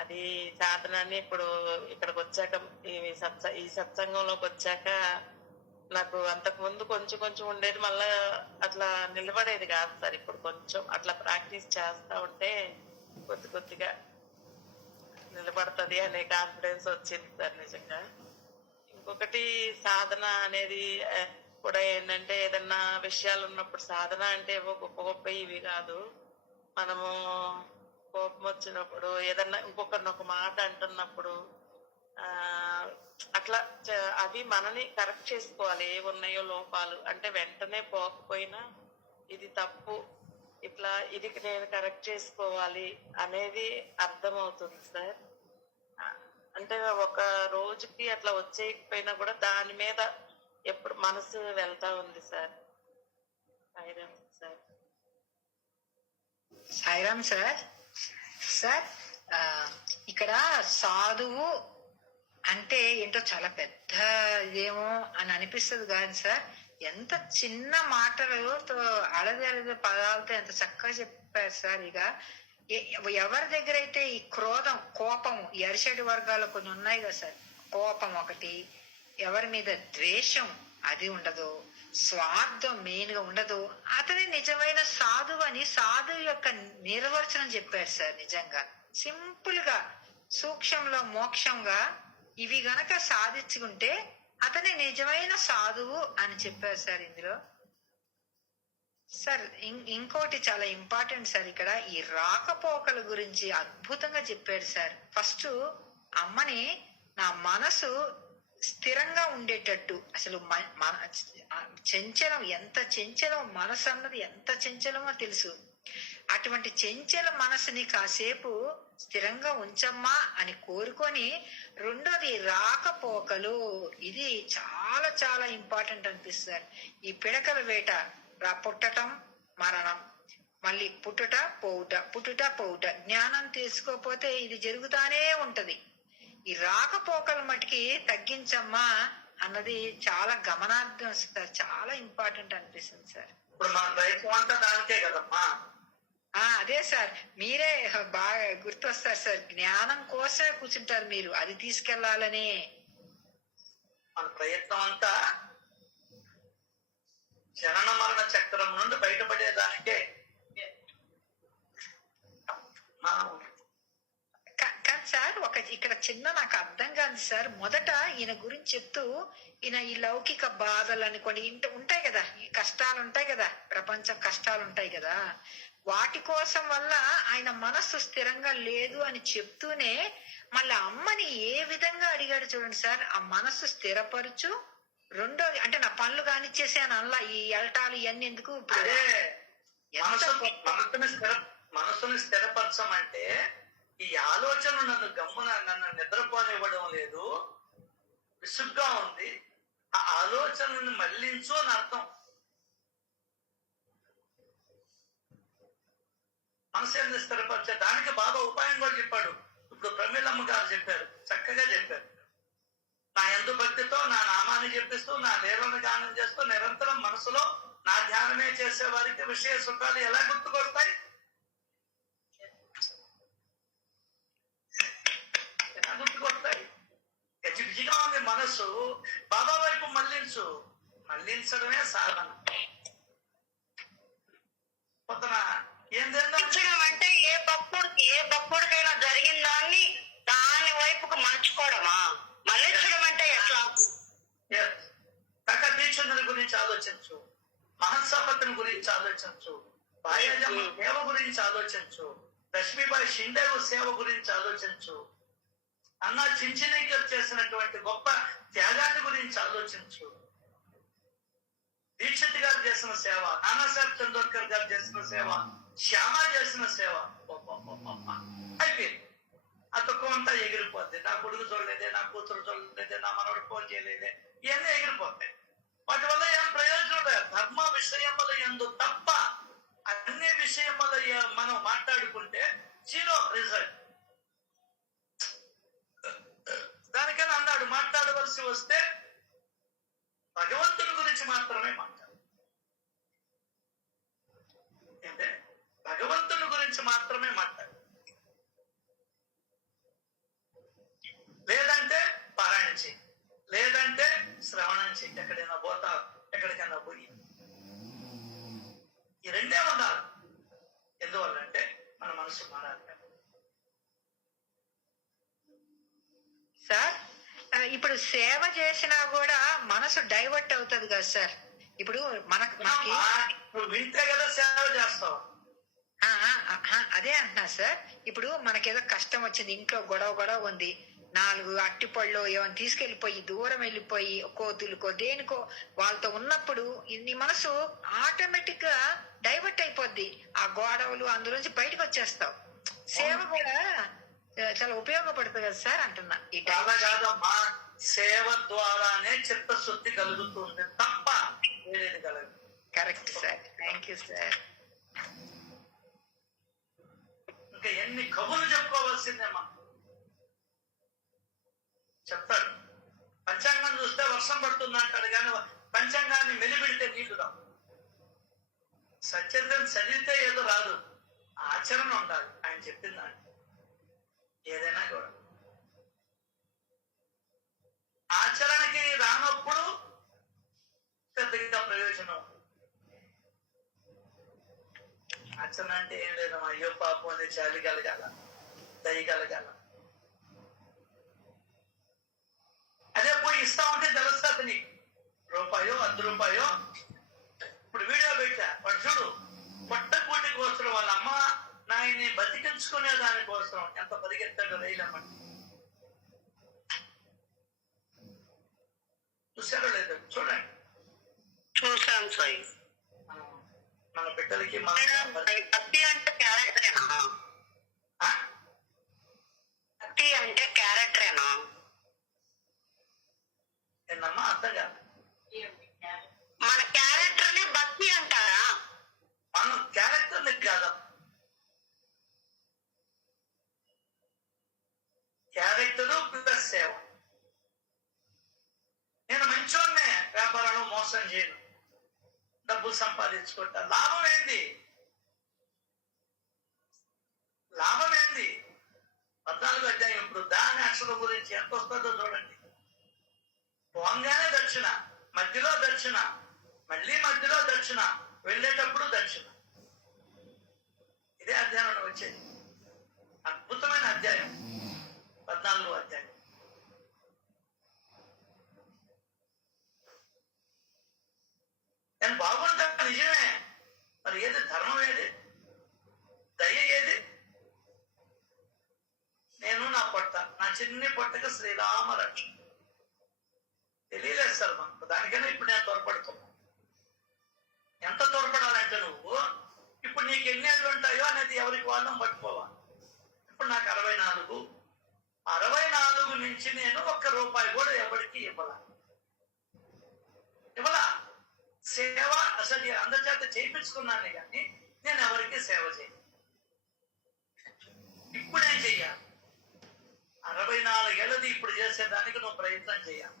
అది సాధనాన్ని ఇప్పుడు ఇక్కడికి వచ్చాక ఈ సత్సంగంలోకి వచ్చాక నాకు అంతకు ముందు కొంచెం కొంచెం ఉండేది, మళ్ళా అట్లా నిలబడేది కాదు సార్. ఇప్పుడు కొంచెం అట్లా ప్రాక్టీస్ చేస్తా ఉంటే కొద్ది కొద్దిగా నిలబడుతుంది అనే కాన్ఫిడెన్స్ వచ్చింది సార్ నిజంగా. ఇంకొకటి సాధన అనేది కూడా ఏంటంటే ఏదన్నా విషయాలు ఉన్నప్పుడు సాధన అంటే ఏవో గొప్ప గొప్ప ఇవి కాదు. మనము కోపం వచ్చినప్పుడు ఏదన్నా ఇంకొకరిని ఒక మాట అంటున్నప్పుడు అట్లా అవి మనని కరెక్ట్ చేసుకోవాలి. ఏమున్నాయో లోపాలు అంటే వెంటనే పోకపోయినా ఇది తప్పు, ఇట్లా ఇది నేను కరెక్ట్ చేసుకోవాలి అనేది అర్థమవుతుంది సార్. అంటే ఒక రోజుకి అట్లా వచ్చేయకపోయినా కూడా దాని మీద ఎప్పుడు మనసు వెళ్తా ఉంది sir. Sir Sairam sir. Sir ఇక్కడ సాధువు అంటే ఏంటో చాలా పెద్ద ఇదేమో అని అనిపిస్తుంది కానీ సార్, ఎంత చిన్న మాటలతో అలదే పదాలతో ఎంత చక్కగా చెప్పారు సార్. ఇక ఎవరి దగ్గర అయితే ఈ క్రోధం, కోపము, ఈ అరిషడ్ వర్గాలు కొన్ని ఉన్నాయి కదా సార్, కోపం ఒకటి, ఎవరి మీద ద్వేషం అది ఉండదు, స్వార్థం మెయిన్ గా ఉండదు, అతనే నిజమైన సాధువు అని సాధువు యొక్క నిర్వచనం చెప్పారు సార్. నిజంగా సింపుల్ గా సూక్ష్మంలో మోక్షంగా ఇవి గనక సాధించుకుంటే అతనే నిజమైన సాధువు అని చెప్పారు సార్ ఇందులో. సార్ ఇంకోటి చాలా ఇంపార్టెంట్ సార్, ఇక్కడ ఈ రాకపోకల గురించి అద్భుతంగా చెప్పారు సార్. ఫస్ట్ అమ్మని నా మనసు స్థిరంగా ఉండేటట్టు, అసలు చంచలం ఎంత చంచలం మనసు అన్నది ఎంత చంచలమో తెలుసు. అటువంటి చంచల మనసుని కాసేపు స్థిరంగా ఉంచమ్మా అని కోరుకొని, రెండోది రాకపోకలు, ఇది చాలా చాలా ఇంపార్టెంట్ అనిపిస్తుంది. ఈ పిడకల వేట, పుట్టటం మరణం, మళ్ళీ పుట్టుట పోవుట, జ్ఞానం తెలుసుకోకపోతే ఇది జరుగుతానే ఉంటది. ఈ రాకపోకల మటుకి తగ్గించమ్మా అన్నది చాలా గమనార్థం సార్, చాలా ఇంపార్టెంట్ అనిపిస్తుంది సార్. ఇప్పుడు మన ప్రయత్నం అంతా దానికే కదమ్మా. అదే సార్, మీరే బాగా గుర్తొస్తారు సార్. జ్ఞానం కోసమే కూర్చుంటారు మీరు, అది తీసుకెళ్లాలని. మన ప్రయత్నం అంతా జనన మరణ చక్రం నుండి బయటపడేదానికే. కానీ సార్ ఇక్కడ చిన్న నాకు అర్థం కాదు సార్. మొదట ఈయన గురించి చెప్తూ, ఈయన ఈ లౌకిక బాధలని కొన్ని ఉంటాయి కదా, కష్టాలు ఉంటాయి కదా, ప్రపంచం కష్టాలు ఉంటాయి కదా, వాటి కోసం వల్ల ఆయన మనస్సు స్థిరంగా లేదు అని చెప్తూనే మళ్ళీ అమ్మని ఏ విధంగా అడిగాడు చూడండి సార్. ఆ మనస్సు స్థిరపరచు, రెండోది అంటే నా పనులు కానిచ్చేసాను అలా, ఈ ఎలటాలు ఇవన్నీ ఎందుకు. మనసుని స్థిరపరచమంటే ఈ ఆలోచన నన్ను నిద్రపోనివ్వడం లేదు, విసుగ్గా ఉంది, ఆ ఆలోచనను మళ్లించు అని అర్థం. మనసు ఎందుకు స్థిరపరిచే దానికి బాబా ఉపాయం కూడా చెప్పాడు. ఇప్పుడు ప్రమీలమ్మ గారు చెప్పారు, చక్కగా చెప్పారు. నా యందు భక్తితో నా నామాన్ని చెప్పిస్తూ, నా లీలను గానం చేస్తూ నిరంతరం మనసులో నా ధ్యానమే చేసే వారికి విషయ సుఖాలు ఎలా గుర్తుకొస్తాయి? ఎలా గుర్తుకొస్తాయి? గజిబిజిగా ఉంది మనసు, బాబా వైపు మళ్లించడమే సాధన. పొద్దున అంటే ఏ భక్తుడికైనా జరిగిన దాని వైపుకు మలుచుకోవడమా? మళ్ళించడం అంటే ఎట్లా? కకదీక్షుని గురించి ఆలోచించు, మహత్సపతిని గురించి ఆలోచించు, బాయాజమ్మ సేవ గురించి ఆలోచించు, లక్ష్మీబాయి షిండేవు సేవ గురించి ఆలోచించు, అన్న చించినీకర్ చేసినటువంటి గొప్ప త్యాగాన్ని గురించి ఆలోచించు, దీక్షిత్ గారు చేసిన సేవ, నానాసాహెబ్ చందోర్కర్ గారు చేసిన సేవ, శ్యామ చేసిన సేవ అయిపోయింది. ఆ దుఃఖం అంతా ఎగిరిపోద్ది. నా కొడుకు చూడలేదే, నా కూతురు చూడలేదే, నా మనవడు ఫోన్ చేయలేదే, ఇవన్నీ ఎగిరిపోతాయి. వాటి వల్ల ఏం ప్రయోజనం లేదు. ధర్మ విషయముల యందు తప్ప అన్ని విషయముల మనం మాట్లాడుకుంటే జీరో రిజల్ట్. దానికని అన్నాడు, మాట్లాడవలసి వస్తే భగవంతుని గురించి మాత్రమే మాట్లాడు. అంటే భగవంతుని గురించి మాత్రమే మాట్లాడు. లేదంటే పారాయణ చెయ్యి, లేదంటే శ్రవణం చెయ్యి. ఎక్కడైనా పోతా, ఎక్కడికైనా పోయి ఈ రెండే ఉండాలి. ఎందువల్లంటే మన మనసు మారాలి. సార్ ఇప్పుడు సేవ చేసినా కూడా మనసు డైవర్ట్ అవుతుంది కదా సార్. ఇప్పుడు మనకి నువ్వు వింటే కదా సేవ చేస్తావు. అదే అంటున్నా సార్. ఇప్పుడు మనకేదో కష్టం వచ్చింది, ఇంట్లో గొడవ ఉంది, 4 అట్టిపళ్ళు ఏమైనా తీసుకెళ్లిపోయి దూరం వెళ్ళిపోయి కోతులకో దేనికో వాళ్ళతో ఉన్నప్పుడు నీ మనసు ఆటోమేటిక్ గా డైవర్ట్ అయిపోద్ది. ఆ గొడవలు అందులోంచి బయటకు వచ్చేస్తావు. సేవ కూడా చాలా ఉపయోగపడుతుంది కదా సార్ అంటున్నా. ఈ చాలా కాదమ్మా, సేవ ద్వారానే చిత్తశుద్ధి కలుగుతుంది తప్ప వేరేది కలగదు. Correct sir. Thank you sir. ఇంకా ఎన్ని కబుర్లు చెప్పుకోవాల్సిందేమా. చెప్తాడు పంచాంగం చూస్తే వర్షం పడుతుంది అంటాడు, కానీ పంచాంగాన్ని మెలిపెడితే నీళ్లు రావు. సత్యతం చదివితే ఏదో రాదు, ఆచరణ ఉండాలి. ఆయన చెప్పిందండి ఏదైనా కూడా ఆచరణకి రానప్పుడు పెద్దగా ప్రయోజనం. ఆచరణ అంటే ఏం లేదమ్మా, అయ్యో పాపం అని చాలి కలగాల, దయ కలగాల. అదే పోయి ఇస్తా ఉంటే తెలుస్తుంది నీకు, రూపాయో 10 రూపాయో. ఇప్పుడు వీడియో పెట్టా, వాడు చూడు పొట్టకూటి కోసం వాళ్ళ అమ్మ నాయన్ని బతికించుకునే దానికోసం ఎంత పరిగెత్తాడు రైలు అమ్మని. చూసారో లేదు చూడండి. చూసాను సాయి. మన బిడ్డలకి మన భక్తి అంటే క్యారెక్టరేనా? భక్తి అంటే క్యారెక్టరేనా? ఏంటమ్మా అర్థం కాదు. మన క్యారెక్టర్ ని భక్తి అంటారా? మన క్యారెక్టర్ కాదు, క్యారెక్టరు ప్లస్ సేవ. నేను మంచోన్నే, వ్యాపారంలో మోసం చేయను, డబ్బులు సంపాదించుకుంటా. లాభం ఏంది? 14వ అధ్యాయం ఇప్పుడు దాని అక్షరం గురించి ఎంత వస్తుందో చూడండి. పోంగానే దక్షిణ, మధ్యలో దక్షిణ, మళ్ళీ మధ్యలో దక్షిణ, వెళ్ళేటప్పుడు దక్షిణ. ఇదే అధ్యాయంలో వచ్చేది. అద్భుతమైన అధ్యాయం 14వ అధ్యాయం. నేను బాగుంటాను నిజమే, మరి ఏది ధర్మం, ఏది దయ, ఏది? నేను నా పొట్ట, నా చిన్ని పొట్టకు శ్రీరామ రక్ష. తెలియలేదు సార్ మనకు. దానికైనా ఇప్పుడు నేను త్వరపడుతున్నా. ఎంత త్వరపడాలంటే నువ్వు ఇప్పుడు నీకు ఎన్ని ఏళ్ళు ఉంటాయో అనేది ఎవరికి వాళ్ళం పట్టుకోవాలి. ఇప్పుడు నాకు 64. 64 నుంచి నేను ₹1 కూడా ఎవరికి ఇవ్వాలా. సేవ అసలు అందరి చేత చేయించుకున్నాను, కానీ నేను ఎవరికి సేవ చేయను. ఇప్పుడేం చెయ్యాలి? 64 ఏళ్ళది ఇప్పుడు చేసేదానికి నువ్వు ప్రయత్నం చేయాలి,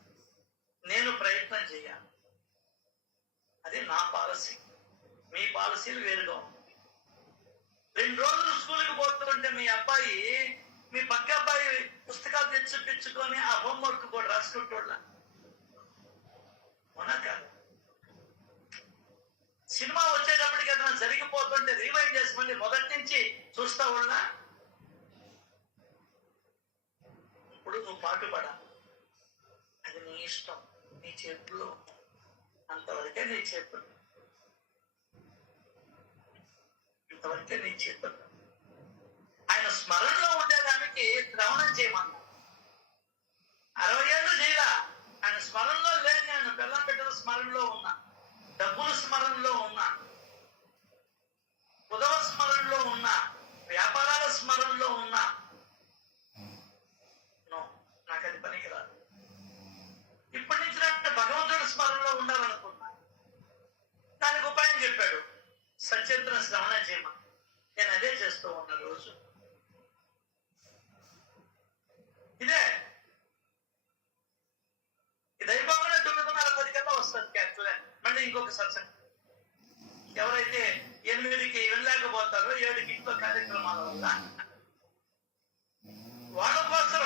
నేను ప్రయత్నం చేయాలి. అది నా పాలసీ. మీ పాలసీలు వేరుగా ఉంటాయి. 2 రోజులు స్కూల్కి పోతుంటే మీ అబ్బాయి, మీ పక్క అబ్బాయి పుస్తకాలు తెచ్చిపించుకొని ఆ హోంవర్క్ కూడా రాసుకుంటోళ్ళ అవునా కాదు? సినిమా వచ్చేటప్పటికి ఏదైనా జరిగిపోతుంటే రీవైండ్ చేసి మళ్ళీ మొదటి నుంచి చూస్తా ఉన్నా. ఇప్పుడు నువ్వు పాటు పడాలి, అది నీ ఇష్టం, నీ చేతుల్లో. అంతవరకే నీ చేతులు, అంతవరకే నీ చేతులు. ఆయన స్మరణలో ఉండేదానికి శ్రవణం చేయమన్నా. 60 ఏళ్ళు చేయలా. ఆయన స్మరణలో లేదు. నేను బెల్లం పెట్టిన స్మరణలో ఉన్నా, డబ్బుల స్మరణలో ఉన్నా, ఉదవ స్మరణలో ఉన్నా, వ్యాపారాల స్మరణలో ఉన్నా. ఉండాలనుకున్నా. దానికి ఉపాయం చెప్పాడు, సచరిత్ర శ్రవణ చేయమ. నేను అదే చేస్తూ ఉన్నా రోజు. ఇదే ఇది అయిపోగానే 9:30 కల్లా వస్తుంది క్యాప్చువల్. మళ్ళీ ఇంకొక సత్సంగం. ఎవరైతే 8కి వెళ్ళలేకపోతారో 7కి ఇంట్లో కార్యక్రమాల వల్ల వాళ్ళ కోసం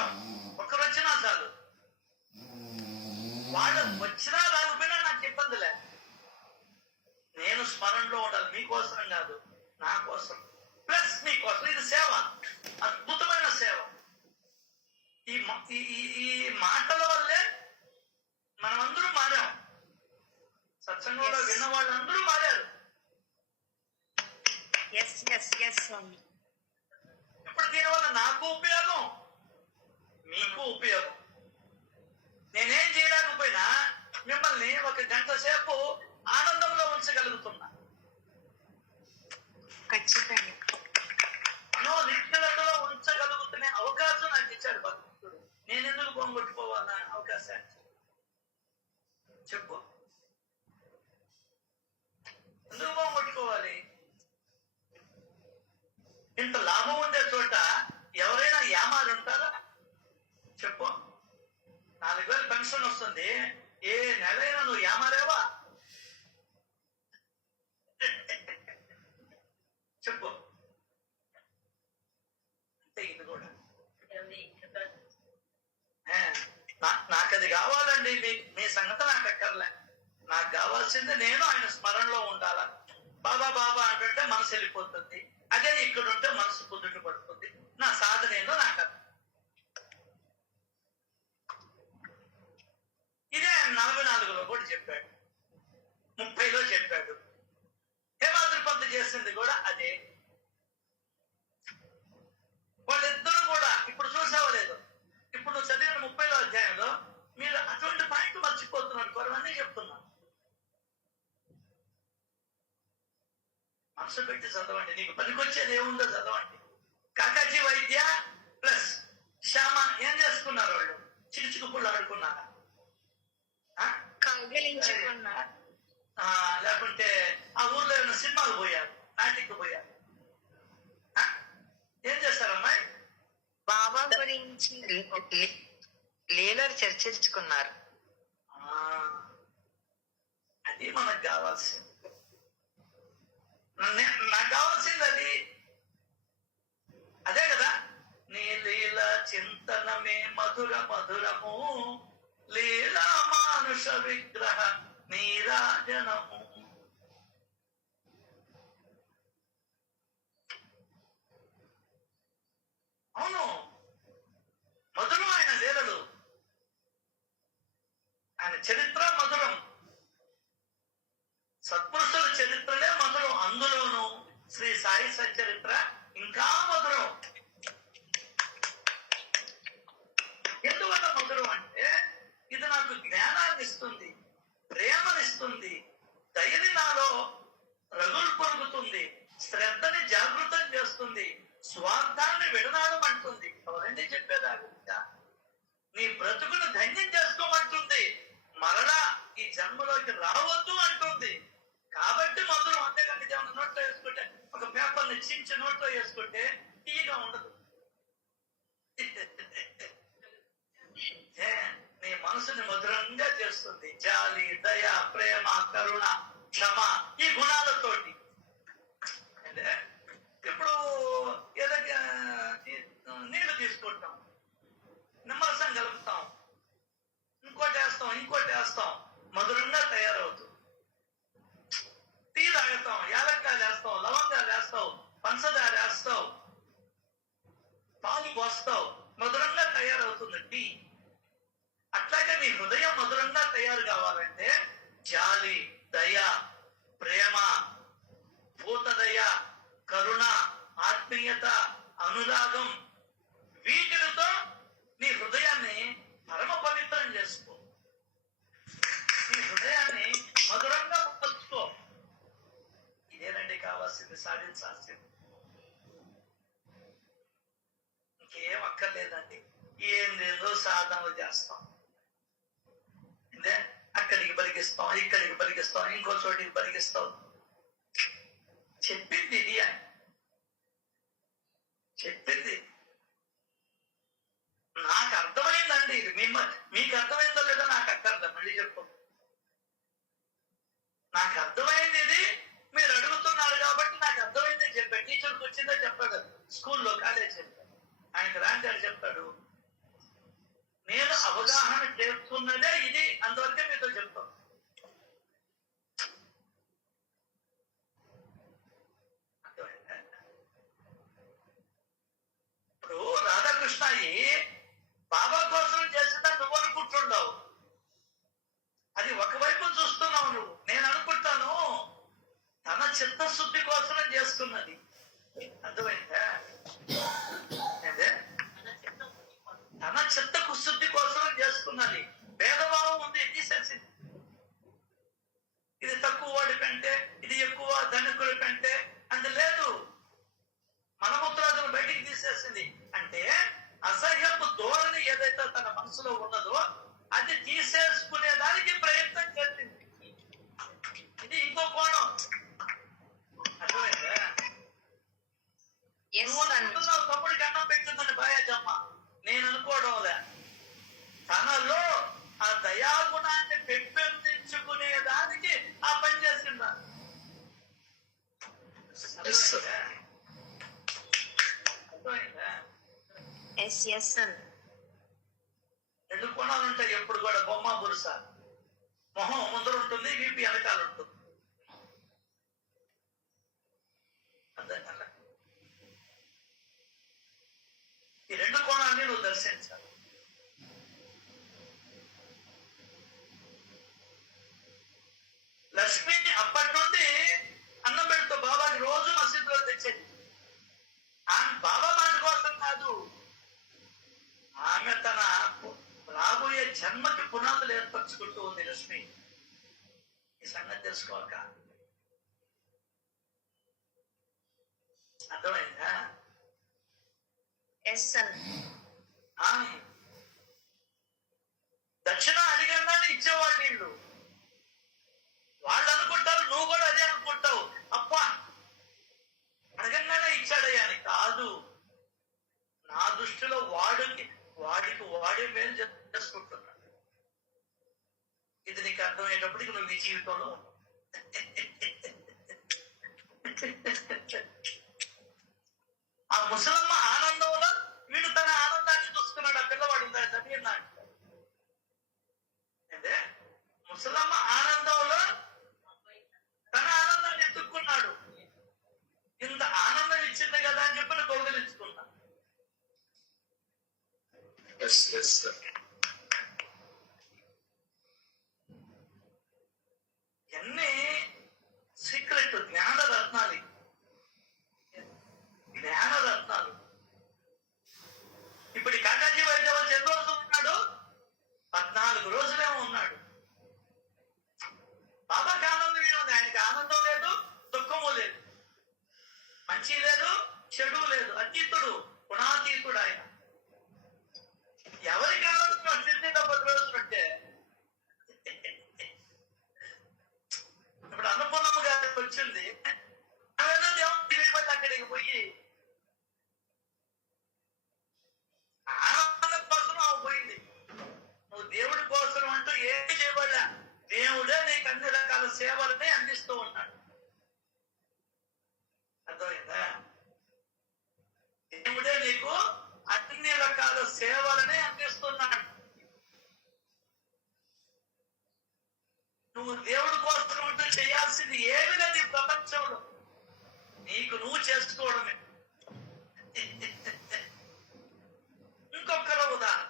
ఒకరు వచ్చినా చాలు. వాళ్ళు వచ్చినా రాకపోయినా నాకు ఇబ్బంది లేదు. నేను స్మరణలో ఉండాలి, మీకోసం కాదు, నా కోసం ప్లస్ మీకోసం. ఇది సేవ, అద్భుతమైన సేవ. ఈ మాటల వల్లే మనమందరూ మారాం. సత్సంగంలో విన్న వాళ్ళందరూ మారారు. ఇప్పుడు దీనివల్ల నాకు ఉపయోగం, మీకు ఉపయోగం. నేనేం చేయలేకపోయినా మిమ్మల్ని 1 గంట సేపు ఆనందంలో ఉంచగలుగుతున్నా. ఖచ్చితంగా నిత్యతలో ఉంచగలుగుతున్న అవకాశం నాకు ఇచ్చాడు భగవంతుడు. నేను ఎందుకు పోగొట్టుకోవాలా అవకాశాన్ని? చెప్పు, ఎందుకు పోగొట్టుకోవాలి? ఇంత లాభం ఉండే చోట ఎవరైనా యామారు ఉంటారా? చెప్పు. 4,000 పెన్షన్ వస్తుంది, ఏ నెలైనా నువ్వు యామారేవా? చెప్పు. అంటే ఇది కూడా నాకు అది కావాలండి. మీ సంగతి నాకు ఎక్కర్లే. నాకు కావాల్సింది నేను ఆయన స్మరణలో ఉండాలా. బాబా బాబా అంటుంటే మనసు వెళ్ళిపోతుంది. అదే ఇక్కడ ఉంటే మనసు కుదుట పడుతుంది. నా సాధన ఏందో నాకు అర్థం. ఇదే 44లో కూడా చెప్పాడు, 30లో చెప్పాడు. హేమాద్రి పంత్ చేసింది కూడా అదే. వాళ్ళిద్దరూ కూడా ఇప్పుడు చూసావో లేదు, ఇప్పుడు నువ్వు చదివిన 30వ అధ్యాయంలో మీరు అటువంటి పాయింట్ మర్చిపోతున్నారు. కొరవన్నీ చెప్తున్నా. మనసు పెట్టి చదవండి, నీకు పనికొచ్చేది ఏముందో చదవండి. కాకాజీ వైద్య ప్లస్ శ్యామ ఏం చేసుకున్నారు? వాళ్ళు చిరుచుకుపుళ్ళు ఆడుకున్నారా? లేకుంటే ఆ ఊర్లో ఏమైనా సినిమాలు పోయారు, నాటికి పోయారు, ఏం చేస్తారు అమ్మాయి? బాబా గురించి లీలలు చర్చించుకున్నారు. అది మనకు కావాల్సింది. నాకు కావాల్సింది అది. అదే కదా, నీ లీల చింతనమే మధుర మధురము, లీలా మానుష విగ్రహ నీరాజనము. అవును, మధురం ఆయన లీలలు, ఆయన చరిత్ర మధురం. సత్పురుషుల చరిత్రలే మధురం. అందులోనూ శ్రీ సాయి సచ్చరిత్ర ఇంకా మధురం. ఎందువల్ల మధురం అంటే ఇది నాకు జ్ఞానాన్ని ఇస్తుంది, ప్రేమనిస్తుంది, దయని నాలో రగులు పొరుగుతుంది, శ్రద్ధని జాగృతం చేస్తుంది, స్వార్థాన్ని విడనాడమంటుంది. ఎవరండి చెప్పేదా? నీ బ్రతుకును ధన్యం చేసుకోమంటుంది, మరలా ఈ జన్మలోకి రావద్దు అంటుంది. కాబట్టి మధురం. అంతేగాని ఏమన్నా నోట్లో వేసుకుంటే, ఒక పేపర్ని చించి నోట్లో వేసుకుంటే తీయగా ఉండదు. నీ మనసుని మధురంగా చేస్తుంది. జాలి, దయ, ప్రేమ, కరుణ, క్షమ, ఈ గుణాలతోటి. అంటే ఇప్పుడు ఏదో నీళ్లు తీసుకుంటాం, నిమ్మరసం కలుపుతాం, ఇంకోటి వేస్తాం, మధురంగా తయారవుతుంది. టీ తాగుతాం, యాలక్కాయలు వేస్తావు, లవంగాలు వేస్తావు, పంచదార వేస్తావు, పాలు పోస్తావు, మధురంగా తయారవుతుంది టీ. అట్లాగే నీ హృదయం మధురంగా తయారు కావాలంటే జాలి, దయ, ప్రేమ, భూతదయ, కరుణ, ఆత్మీయత, అనురాగం, వీటితో నీ హృదయాన్ని పరమ పవిత్రం చేసుకో. నీ హృదయాన్ని మధురంగా పంచుకో. ఇదేనండి కావాల్సింది, సాధించాల్సింది. ఇంకేం అక్కర్లేదండి. ఏందేదో సాధనలు చేస్తాం, అక్కడికి బలిగిస్తాం, పరిగిస్తాం, ఇక్కడికి పరిగిస్తాం, ఇంకో చోటికి పరిగిస్తాం. చెప్పింది ఇది అని చెప్పింది నాకు అర్థమైందండి. ఇది మీకు అర్థమైందో లేదో నాకు అర్థం. మళ్ళీ చెప్పు, నాకు అర్థమైంది ఇది. మీరు అడుగుతున్నారు కాబట్టి నాకు అర్థమైందే చెప్పాడు. టీచర్కి వచ్చిందే చెప్పాడు, స్కూల్లో కాలేజ్ చెప్పాడు. ఆయనకు రాంటాడు చెప్తాడు, నేను అవగాహన చేసుకున్నదే ఇది, అందువరకే మీతో చెప్తాను. ఇప్పుడు రాధాకృష్ణ బాబా కోసం చేసిందా నువ్వు అనుకుంటున్నావు, అది ఒకవైపు చూస్తున్నావు నువ్వు. నేను అనుకుంటాను తన చిత్తశుద్ధి కోసమే చేస్తున్నది. అర్థమైందా? అదే తన చిత్తకు శుద్ధి కోసమే చేస్తున్నది. భేదభావం ఉంది, తీసేసింది. ఇది తక్కువ వాడి కంటే, ఇది ఎక్కువ ధనికుడి కంటే అంత లేదు. మలమూత్రాదులు బయటికి తీసేసింది. అంటే అసహ్యపు ధోరణి ఏదైతే తన మనసులో ఉన్నదో అది తీసేసుకునేదానికి ప్రయత్నం చేసింది. ఇది ఇంకో కోణం. అర్థమైందా? నువ్వు అనుకుంటున్నావు తమ్ముడికి అన్నం పెట్టిందని బాయాజమ్మ, నేను అనుకోవడంలే. తనలో ఆ దయాగుణాన్ని పెంపొందించుకునేదానికి ఆ పని చేసిందా? రెండు కోణాలు ఉంటాయి ఎప్పుడు కూడా. బొమ్మ బురుస, మొహం ముందర ఉంటుంది, వీపి వెనకాల ఉంటుంది. ఈ రెండు కోణాన్ని నువ్వు దర్శించాలి. లక్ష్మి అప్పటి నుండి అన్నం పెడుతూ బాబాకి రోజు మసీదులో తెచ్చేది. ఆమె బాబా మాట కోసం కాదు, ఆమె తన రాబోయే జన్మకి పునాదులు ఏర్పరచుకుంటూ ఉంది లక్ష్మి. ఈ సంగతి తెలుసుకోక అర్థమైందా? దక్షిణ అడిగంగానే ఇచ్చేవాళ్ళు వీళ్ళు. వాళ్ళు అనుకుంటారు, నువ్వు కూడా అదే అనుకుంటావు, అప్పా అడగంగానే ఇచ్చాడయ్యా అని. కాదు, నా దృష్టిలో వాడికి వాడే మేలు చేసుకుంటున్నాడు. ఇది నీకు అర్థమయ్యేటప్పటికి నువ్వు నీ జీవితంలో ఆ ముసలమ్మ ఆనందంలో వీడు తన ఆనందాన్ని చూస్తున్నాడు. ఆ పిల్లవాడు చదివినా అంటే ముసలమ్మ ఆనందంలో తన ఆనందాన్ని ఎత్తుక్కున్నాడు. ఇంత ఆనందం ఇచ్చింది కదా అని చెప్పి కౌగిలించుకున్నాడు. ఎన్ని సీక్రెట్ జ్ఞానరత్నాలు, జ్ఞానరత్నాలు. ఇప్పుడు కాకాజీ వైద్య వచ్చి ఎన్ని రోజులు ఉన్నాడు? 14 రోజులేమో ఉన్నాడు. బాబాకి ఆనందం ఏముంది? ఆయనకి ఆనందం లేదు, దుఃఖము లేదు, మంచి లేదు, చెడు లేదు, అతీతుడు, గుణాతీతుడు ఆయన. ఎవరికి ఆనందం స్థితిలో 10 రోజులు ఉంటే? ఇప్పుడు అన్నపూర్ణమ్మ గారికి వచ్చింది, అక్కడికి పోయి ఆనందం కోసం పోయింది. నువ్వు దేవుడి కోసం అంటూ ఏమి చేయబడ్డా దేవుడే నీకు అన్ని రకాల సేవలని అందిస్తూ ఉన్నాడు. అర్థమైందా? దేవుడే నీకు అన్ని రకాల సేవలని అందిస్తున్నాడు. నువ్వు దేవుడి కోసం అంటూ చేయాల్సింది ఏమి లేదు ఈ ప్రపంచంలో, నీకు నువ్వు చేసుకోవడమే. ఇంకొకరు ఉదాహరణ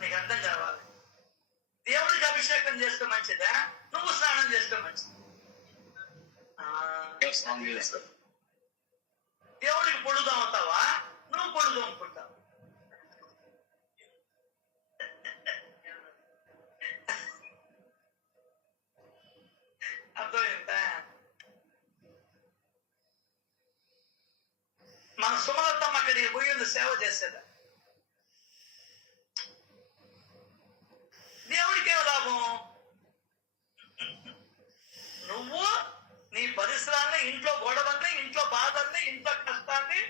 నీకు అర్థం కావాలి. దేవుడికి అభిషేకం చేస్తే మంచిదా, నువ్వు స్నానం చేస్తే మంచిది? దేవుడికి పొడుగు తోముతావా, నువ్వు పొడుగు తోముకుంటావు? అర్థమైందా? మన సుమలతమ్మ అక్కడికి పోయింది సేవ చేసేదా. దేవుడికి ఏం లాభం? బాధల్ని, ఇంట్లో కష్టాన్ని,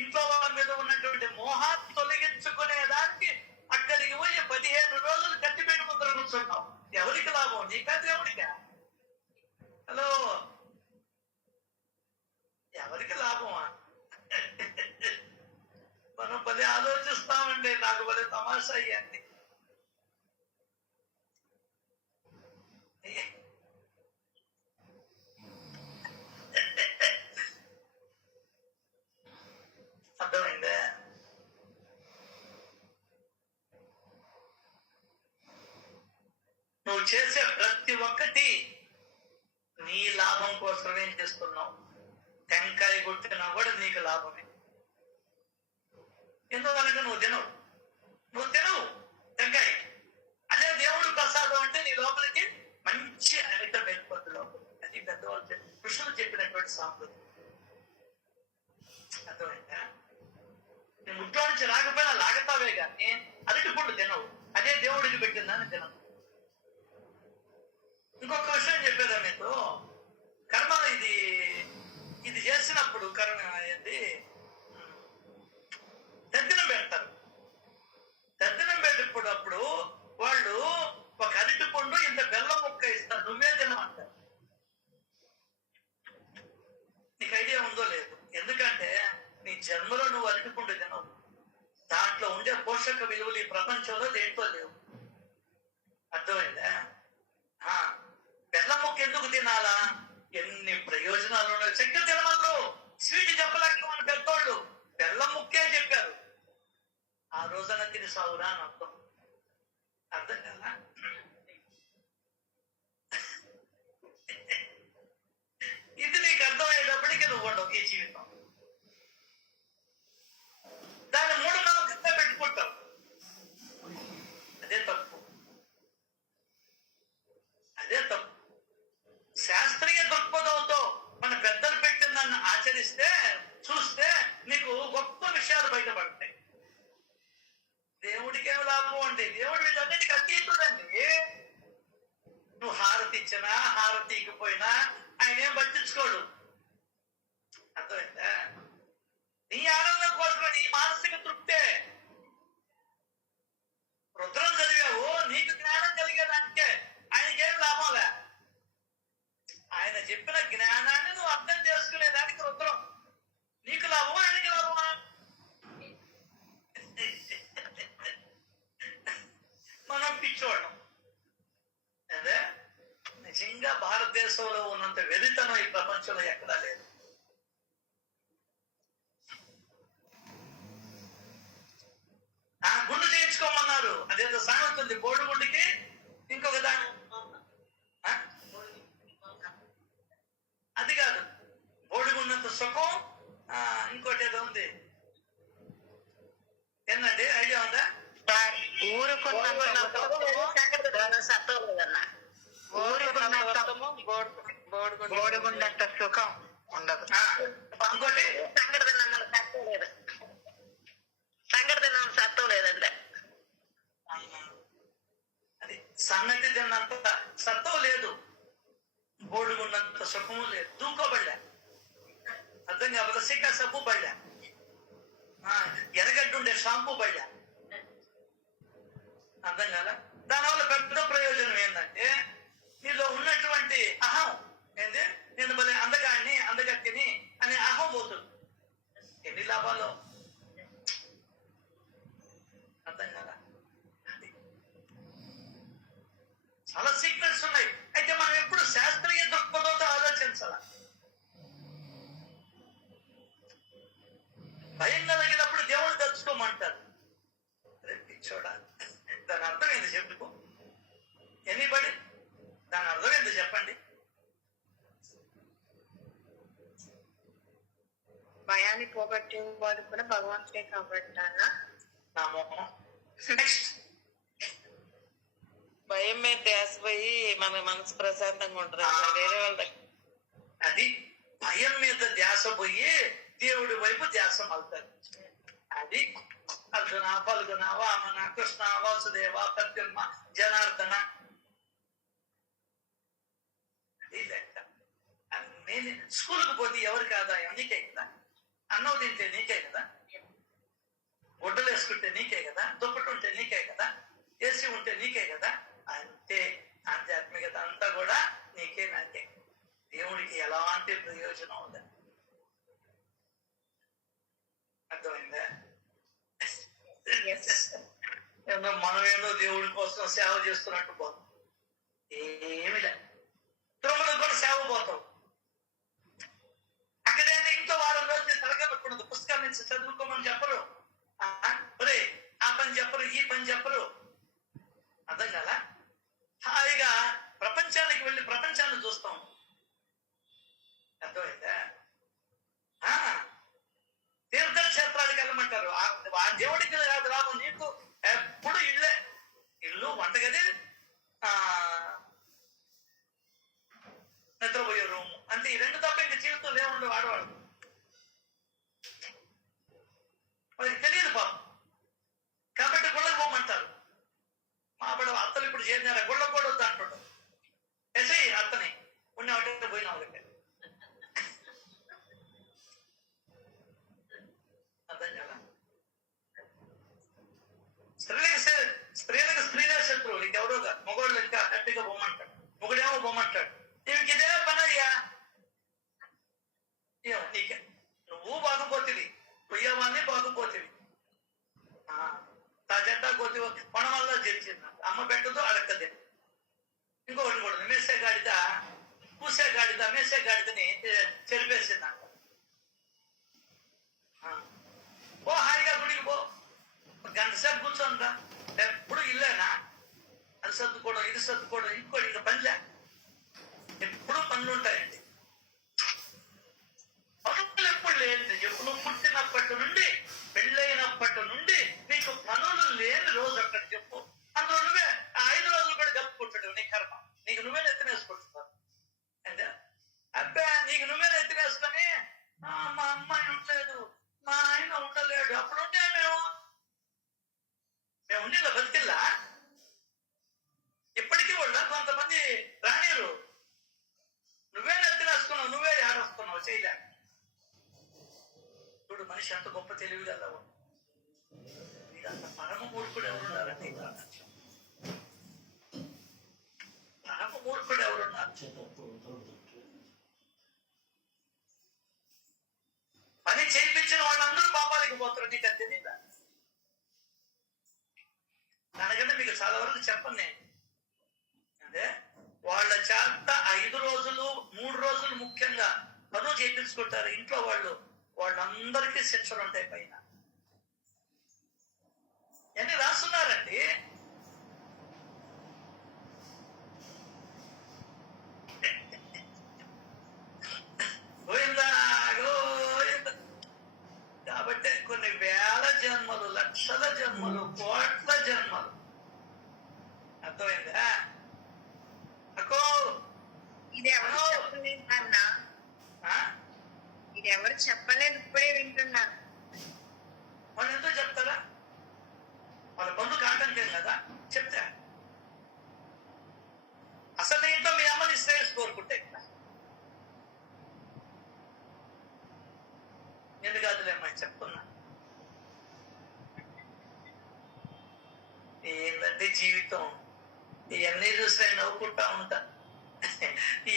ఇంట్లో వాళ్ళ మీద ఉన్నటువంటి మోహాన్ని తొలగించుకునేదానికి అక్కడికి పోయి 15 రోజులు కట్టిపెట్టి ముద్ర కూర్చున్నావు. ఎవరికి లాభం? నీకా దేవుడికా? హలో, ఎవరికి లాభమా? మనం భలే ఆలోచిస్తామండి. నాకు భలే తమాషా అయ్యండి. అర్థమైందే? నువ్వు చేసే ప్రతి ఒక్కటి నీ లాభం కోసమే చేస్తున్నావు. టెంకాయ కొట్టినా కూడా నీకు లాభమే. ఎందువల్ల నువ్వు తినవు టెంకాయ. అదే దేవుడు ప్రసాదం అంటే నీ లోపలికి మంచి ఐటమ్ వెళ్ళిపోతుంది లోపల. అది పెద్దవాళ్ళు కృష్ణుడు చెప్పినటువంటి సాంప్రదాయం. అర్థమైందా? నీ ముట్లో నుంచి రాకపోయినా లాగతావే కానీ అరటి పండు తినవు. అదే దేవుడికి పెట్టిందని తినవు. ఇంకొక విషయం చెప్పేదా మీకు? కర్మలు ఇది చేసినప్పుడు కర్మ ఏంటి, తద్దినం పెడతారు. తద్దినం పెట్టేటప్పుడు వాళ్ళు ఒక అరటి పండు ఇంత బెల్లం ముక్క ఇస్తారు, నువ్వే తినమంటారు. నీకు ఐడియా ఉందో లేదు? ఎందుకంటే నీ జన్మలో నువ్వు అరటి పండు తినవు. దాంట్లో ఉండే పోషక విలువలు ఈ ప్రపంచంలో దేంట్లో లేవు. అర్థమైందా? బెల్లం ముక్క ఎందుకు తినాలా? ఎన్ని ప్రయోజనాలు ఉన్నాయి. చక్కెర తినమన్నారు, స్వీట్ చెప్పలేక మన పెద్దోళ్ళు బెల్లం ముక్కే చెప్పారు. ఆ రోజున తిని సాగురా అని అర్థం. అర్థం కదా? ఇది నీకు అర్థమయ్యేటప్పటికి నువ్వు ఉండవు ఈ జీవితం. దాన్ని 3 నమ్మకంగా పెట్టుకుంటావు. అదే తప్పు. శాస్త్రీయ దృక్పథంతో మన పెద్దలు పెట్టిన దాన్ని ఆచరిస్తే చూస్తే నీకు గొప్ప విషయాలు బయటపడతాయి. దేవుడికి ఏమి లాభం అండి? దేవుడి వీటన్నిటికి అతీతుడండి. నువ్వు హారతి ఇచ్చినా హారతి ఇకపోయినా ఆయన ఏం పట్టించుకోడు. అర్థమైందా? నీ ఆనందం కోసమే, నీ మానసిక తృప్తే. రుద్రం చదివావు, నీకు జ్ఞానం కలిగేదానికే. ఆయనకేం లాభంలే. ఆయన చెప్పిన జ్ఞానాన్ని నువ్వు అర్థం చేసుకునేదానికి రుద్రం. నీకు లాభమా ఆయనకి లాభమా? మనం పిచ్చోళ్ళం. అదే నిజంగా భారతదేశంలో ఉన్నంత వెలితనం ఈ ప్రపంచంలో ఎక్కడా లేదు. గుండు చేయించుకోమన్నారు. అదేదో సామెత ఉంది, బోడిగుండుకి ఇంకొక దాని. అది కాదు, బోడిగుండంత సుఖం ఇంకోటి ఏదో ఉంది. ఏంటండి ఐడియా ఉందా? బోడిగుండంత సుఖం ఉండదు. ఇంకోటి సంగతి సత్వం లేదండి. అది సంగతి తిన్నంత సత్వం లేదు, బోడిగున్నంత సుఖము లేదు. దూకోబడ్డా అర్థం కావాలి. సిక్క సబ్బు బళ్ళా, ఎరగడ్డుండే షాంపూ బళ్ళా. అర్థం కాల. దానివల్ల పెద్ద ప్రయోజనం ఏంటంటే నీలో ఉన్నటువంటి అహం ఏంది, నేను మళ్ళీ అందగాడిని అందగట్టిని అనే అహం పోతుంది. ఎన్ని లాభాలు? అర్థం కాల. చాలా సీక్రెట్స్ ఉన్నాయి. అయితే మనం ఎప్పుడు శాస్త్రీయ దృక్పథంతో ఆలోచించాల. భయం కలిగినప్పుడు దేవుడు తలుచుకోమంటారు. పిచ్చోడా, దాని అర్థం ఏంది చెప్పుకో. ఎనీబడి దాని అర్థం ఏంది చెప్పండి. భయాన్ని పోగొట్టే వాడు కూడా భగవంతుడే కాబట్టి నా మోహం. నెక్స్ట్, భయం మీద ధ్యాస పోయి మన మనసు ప్రశాంతంగా ఉంటుంది. వేరే వాళ్ళ దగ్గర అది భయం మీద ధ్యాస పోయి దేవుడి వైపు ధ్యాస మళ్తారు. అది అర్జున, ఫల్గుణ, వామన, కృష్ణ, వాసుదేవ, ప్రత్యుమ్న, జనార్దన. అది లెక్క. అన్నీ స్కూల్కి పోతే ఎవరికి ఆదాయం? నీకే కదా. అన్నం తింటే నీకే కదా, గుడ్డలు వేసుకుంటే నీకే కదా, దుప్పటి ఉంటే నీకే కదా, ఏసీ ఉంటే నీకే కదా. అంతే ఆధ్యాత్మికత అంతా కూడా నీకే నాకే. దేవుడికి ఎలాంటి ప్రయోజనం ఉంది. అర్థమైందా? మనమేదో దేవుడి కోసం సేవ చేస్తున్నట్టు పోతాం. ఏమి లే, తిరుమలకు కూడా సేవ పోతాం. అక్కడైనా ఇంట్లో వారం రోజులు తలగా పెట్టుకున్నది. పుస్తకాల నుంచి చదువుకోమని చెప్పరు, ఒరే ఆ పని చెప్పరు, ఈ పని చెప్పరు. అర్థం కదా? హాయిగా ప్రపంచానికి వెళ్ళి ప్రపంచాన్ని చూస్తాం. అర్థమైందా? తీర్థక్షేత్రాలకు వెళ్ళమంటారు. ఆ దేవుడికి కాదు లాభం, నీకు ఎప్పుడు ఇల్లే. ఇల్లు, వంటగది, నిద్రపోయే రూము, అంటే ఈ రెండు తప్ప ఇంక జీవితంలో ఏముండవు ఆడవాళ్ళు. వాళ్ళకి తెలియదు పాపం, కాబట్టి గుళ్ళకు పోమంటారు. మా పడ అత్తలు ఇప్పుడు చేరినారా, గుళ్ళకు కూడా వద్దు అంటుంటారు. ఎసై అత్తని ఉన్న ఒకటి పోయినా వాళ్ళకి. అర్థం కదా? స్త్రీలకు స్త్రీలే శత్రువు, ఇంకెవరోగా. మగవాళ్ళు ఇంకా గట్టిగా బొమ్మంటాడు, మొగుడేమో బొమ్మంటాడు. నీకు ఇదే పని అయ్యా. ఏమో నీకే, నువ్వు బాగుపోతుంది, పొయ్యవాన్ని బాగుపోతుంది. తాజెట్టా కొద్ది పొణమల్లా జరిచింది, అమ్మ పెట్టదు అడక్కదే. ఇంకొకటి కూడా మేసే గాడిద, పూసే గాడిద, మేసే గాడిదని చెరిపేసింది. ఓ హాయిగా గుడికి పో, గంట సేపు కూర్చోందా. ఎప్పుడు ఇల్లేనా, అది సర్దుకోవడం, ఇది సర్దుకోవడం, ఇంకోటి ఇంకా పనిలే. ఎప్పుడు పనులు ఉంటాయండి. పనులు ఎప్పుడు లేదు. ఎప్పుడు పుట్టినప్పటి నుండి పెళ్ళైనప్పటి నుండి నీకు పనులు లేని రోజు అక్కడ చెప్పు. అందులో నువ్వే 5 రోజులు కూడా జరుపుకుంటాడు. నీ కర్మ నీకు నువ్వే నెత్తినేసుకుంటున్నావు. అంటే అబ్బా నీకు నువ్వే నెత్తినేసుకొని మా అమ్మాయి ఉండలేదు, మా ఆయన ఉండలేడు. అప్పుడు ఉంటే మేము ఉండేలా బతికిల్లా. ఇప్పటికీ కూడా కొంతమంది రానిరు. నువ్వే నెత్తినేసుకున్నావు, నువ్వే ఏడొస్తున్నావు, చేయలే. చూడు మనిషి అంత గొప్ప తెలివి కదా. ఇదంత పరమ మూర్ఖుడు ఎవరున్నారండి? పరమ మూర్ఖుడు ఎవరున్నారు? పని చేయించిన వాళ్ళందరూ పాపాలకి పోతారు. నీకు అది తెలియదా? దానికంటే మీకు చాలా వరకు చెప్పను నేను. అంటే వాళ్ళ చేత 5 రోజులు 3 రోజులు ముఖ్యంగా పనులు చేయించుకుంటారు ఇంట్లో వాళ్ళు. వాళ్ళందరికీ శిక్షలు ఉంటాయి పైన. ఎన్ని రాస్తున్నారండి. కాబట్టి కొన్ని వేల జన్మలు, లక్షల జన్మలు, కోట్ల జన్మలు. అర్థమైందా? అక్కో ఇది ఎవరు చెప్పలేదు అన్నా, ఇది ఎవరు చెప్పలేదు, ఇప్పుడే వింటున్నాను. వాళ్ళు ఎందుకు చెప్తారా? వాళ్ళ పనులు కాకంటేం కదా చెప్తా. అసలు నీ ఇంట్లో మీ అమ్మని శ్రేయస్ కోరుకుంటే ఎందుకు కాదులేమ్మా చెప్తున్నా. ఏంటంటే జీవితం ఇవన్నీ చూసి నేను నవ్వుకుంటా ఉంటా.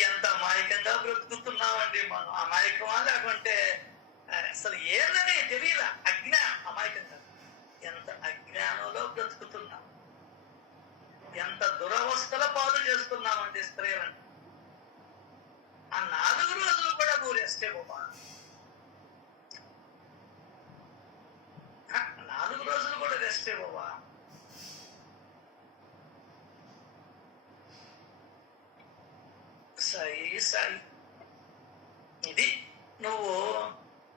ఎంత అమాయకంగా బ్రతుకుతున్నామండి మనం. అమాయకమా లేకుంటే అసలు ఏందని తెలియదా? అమాయకంగా ఎంత అజ్ఞానంలో బ్రతుకుతున్నాం, ఎంత దురవస్థల పాలు చేస్తున్నామండి స్త్రీలను. ఆ 4 రోజులు కూడా నువ్వు రెస్టే బాబా. 4 రోజులు కూడా రెస్టే బాబా. సాయి ఇది నువ్వు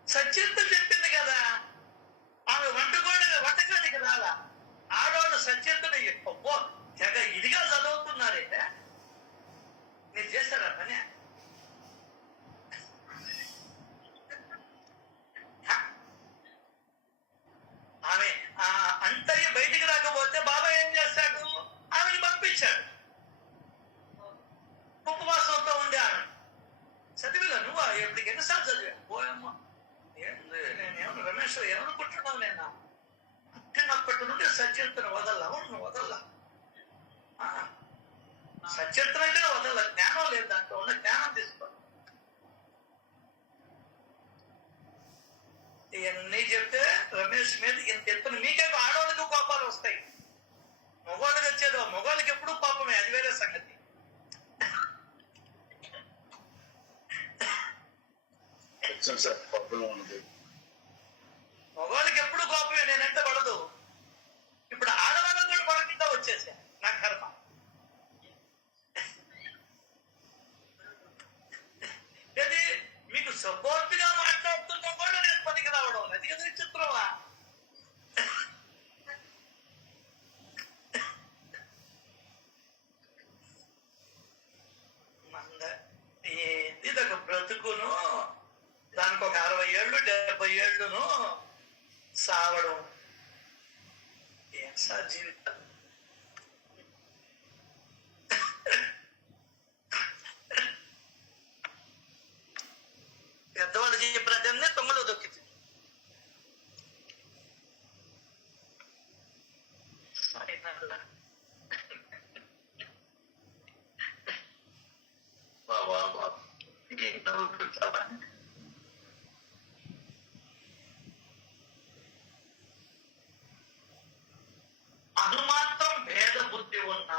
సత్యంతో చెప్పింది కదా. ఆమె వంటకాడికి రాలా. ఆడవాళ్ళు సత్యంతుడు అబ్బో తెగ ఇదిగా చదువుతున్నారే. మీరు చేస్తారా పని? ఆమె అంతరి బయటికి రాకపోతే బాబాయ్ ఏం చేస్తాడు? ఆమెను పంపించాడు. ఉపవాసంతో ఉండే ఆమె చదివిలా నువ్వు పరమేశ్వరు ఏమనుకుంటున్నావు నేను పుట్టినప్పటి నుండి సచరిత్ర వదల్లా అవును వదల్లా సచరిత్ర అంటే వదల్ల జ్ఞానం లేదు దాంట్లో ఉన్న జ్ఞానం తీసుకో ఇవన్నీ చెప్తే రమేష్ మీద ఇంత ఎత్తున మీకే ఆడవాళ్ళకి కోపాలు వస్తాయి మగవాళ్ళకి వచ్చేదో మగవాళ్ళకి ఎప్పుడు కోపమే అది వేరే సంగతి మగవాళ్ళకి ఎప్పుడు కోపమే నేనంటే పడదు ఇప్పుడు ఆడవాళ్ళకి కూడా పడకుండా వచ్చేసా నా కర్మ అది మీకు సపోర్ట్ గా మాట్లాడుతున్నా కూడా నేను పనికి రావడం అది కదా చిత్రమా ఇదొక బ్రతుకును దానికి ఒక 60 ఏళ్ళు 70 ఏళ్ళును సావడం ఏం సార్ జీవితం పెద్దవాళ్ళు చెప్పినదన్నీ తొంగలో దొక్కింది అనుమాత్రం భేద బుద్ధి ఉన్న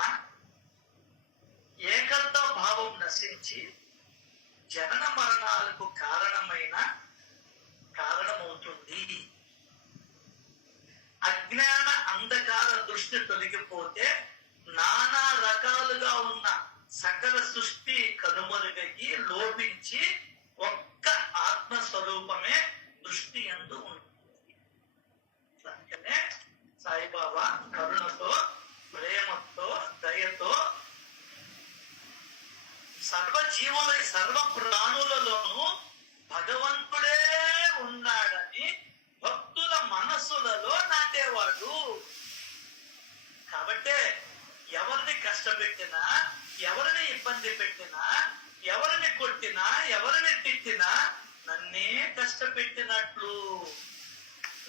ఏకత్వ భావం నశించి జనన మరణాలకు కారణమవుతుంది అజ్ఞాన అంధకార దృష్టి తొలగిపోతే నానా రకాలుగా ఉన్న సకల సృష్టి కనుమరుగయ్యి లోపించి ఒక్క ఆత్మస్వరూపమే దృష్టి యందు ఉంటుంది అందుకనే సాయిబాబా కరుణతో ప్రేమతో దయతో సర్వజీవుల సర్వ ప్రాణులలోనూ భగవంతుడే ఉన్నాడని భక్తుల మనసులలో నాటేవాడు కాబట్టే ఎవరిని కష్టపెట్టినా ఎవరిని ఇబ్బంది పెట్టినా ఎవరిని కొట్టినా ఎవరిని తిట్టినా నన్నే కష్టపెట్టినట్లు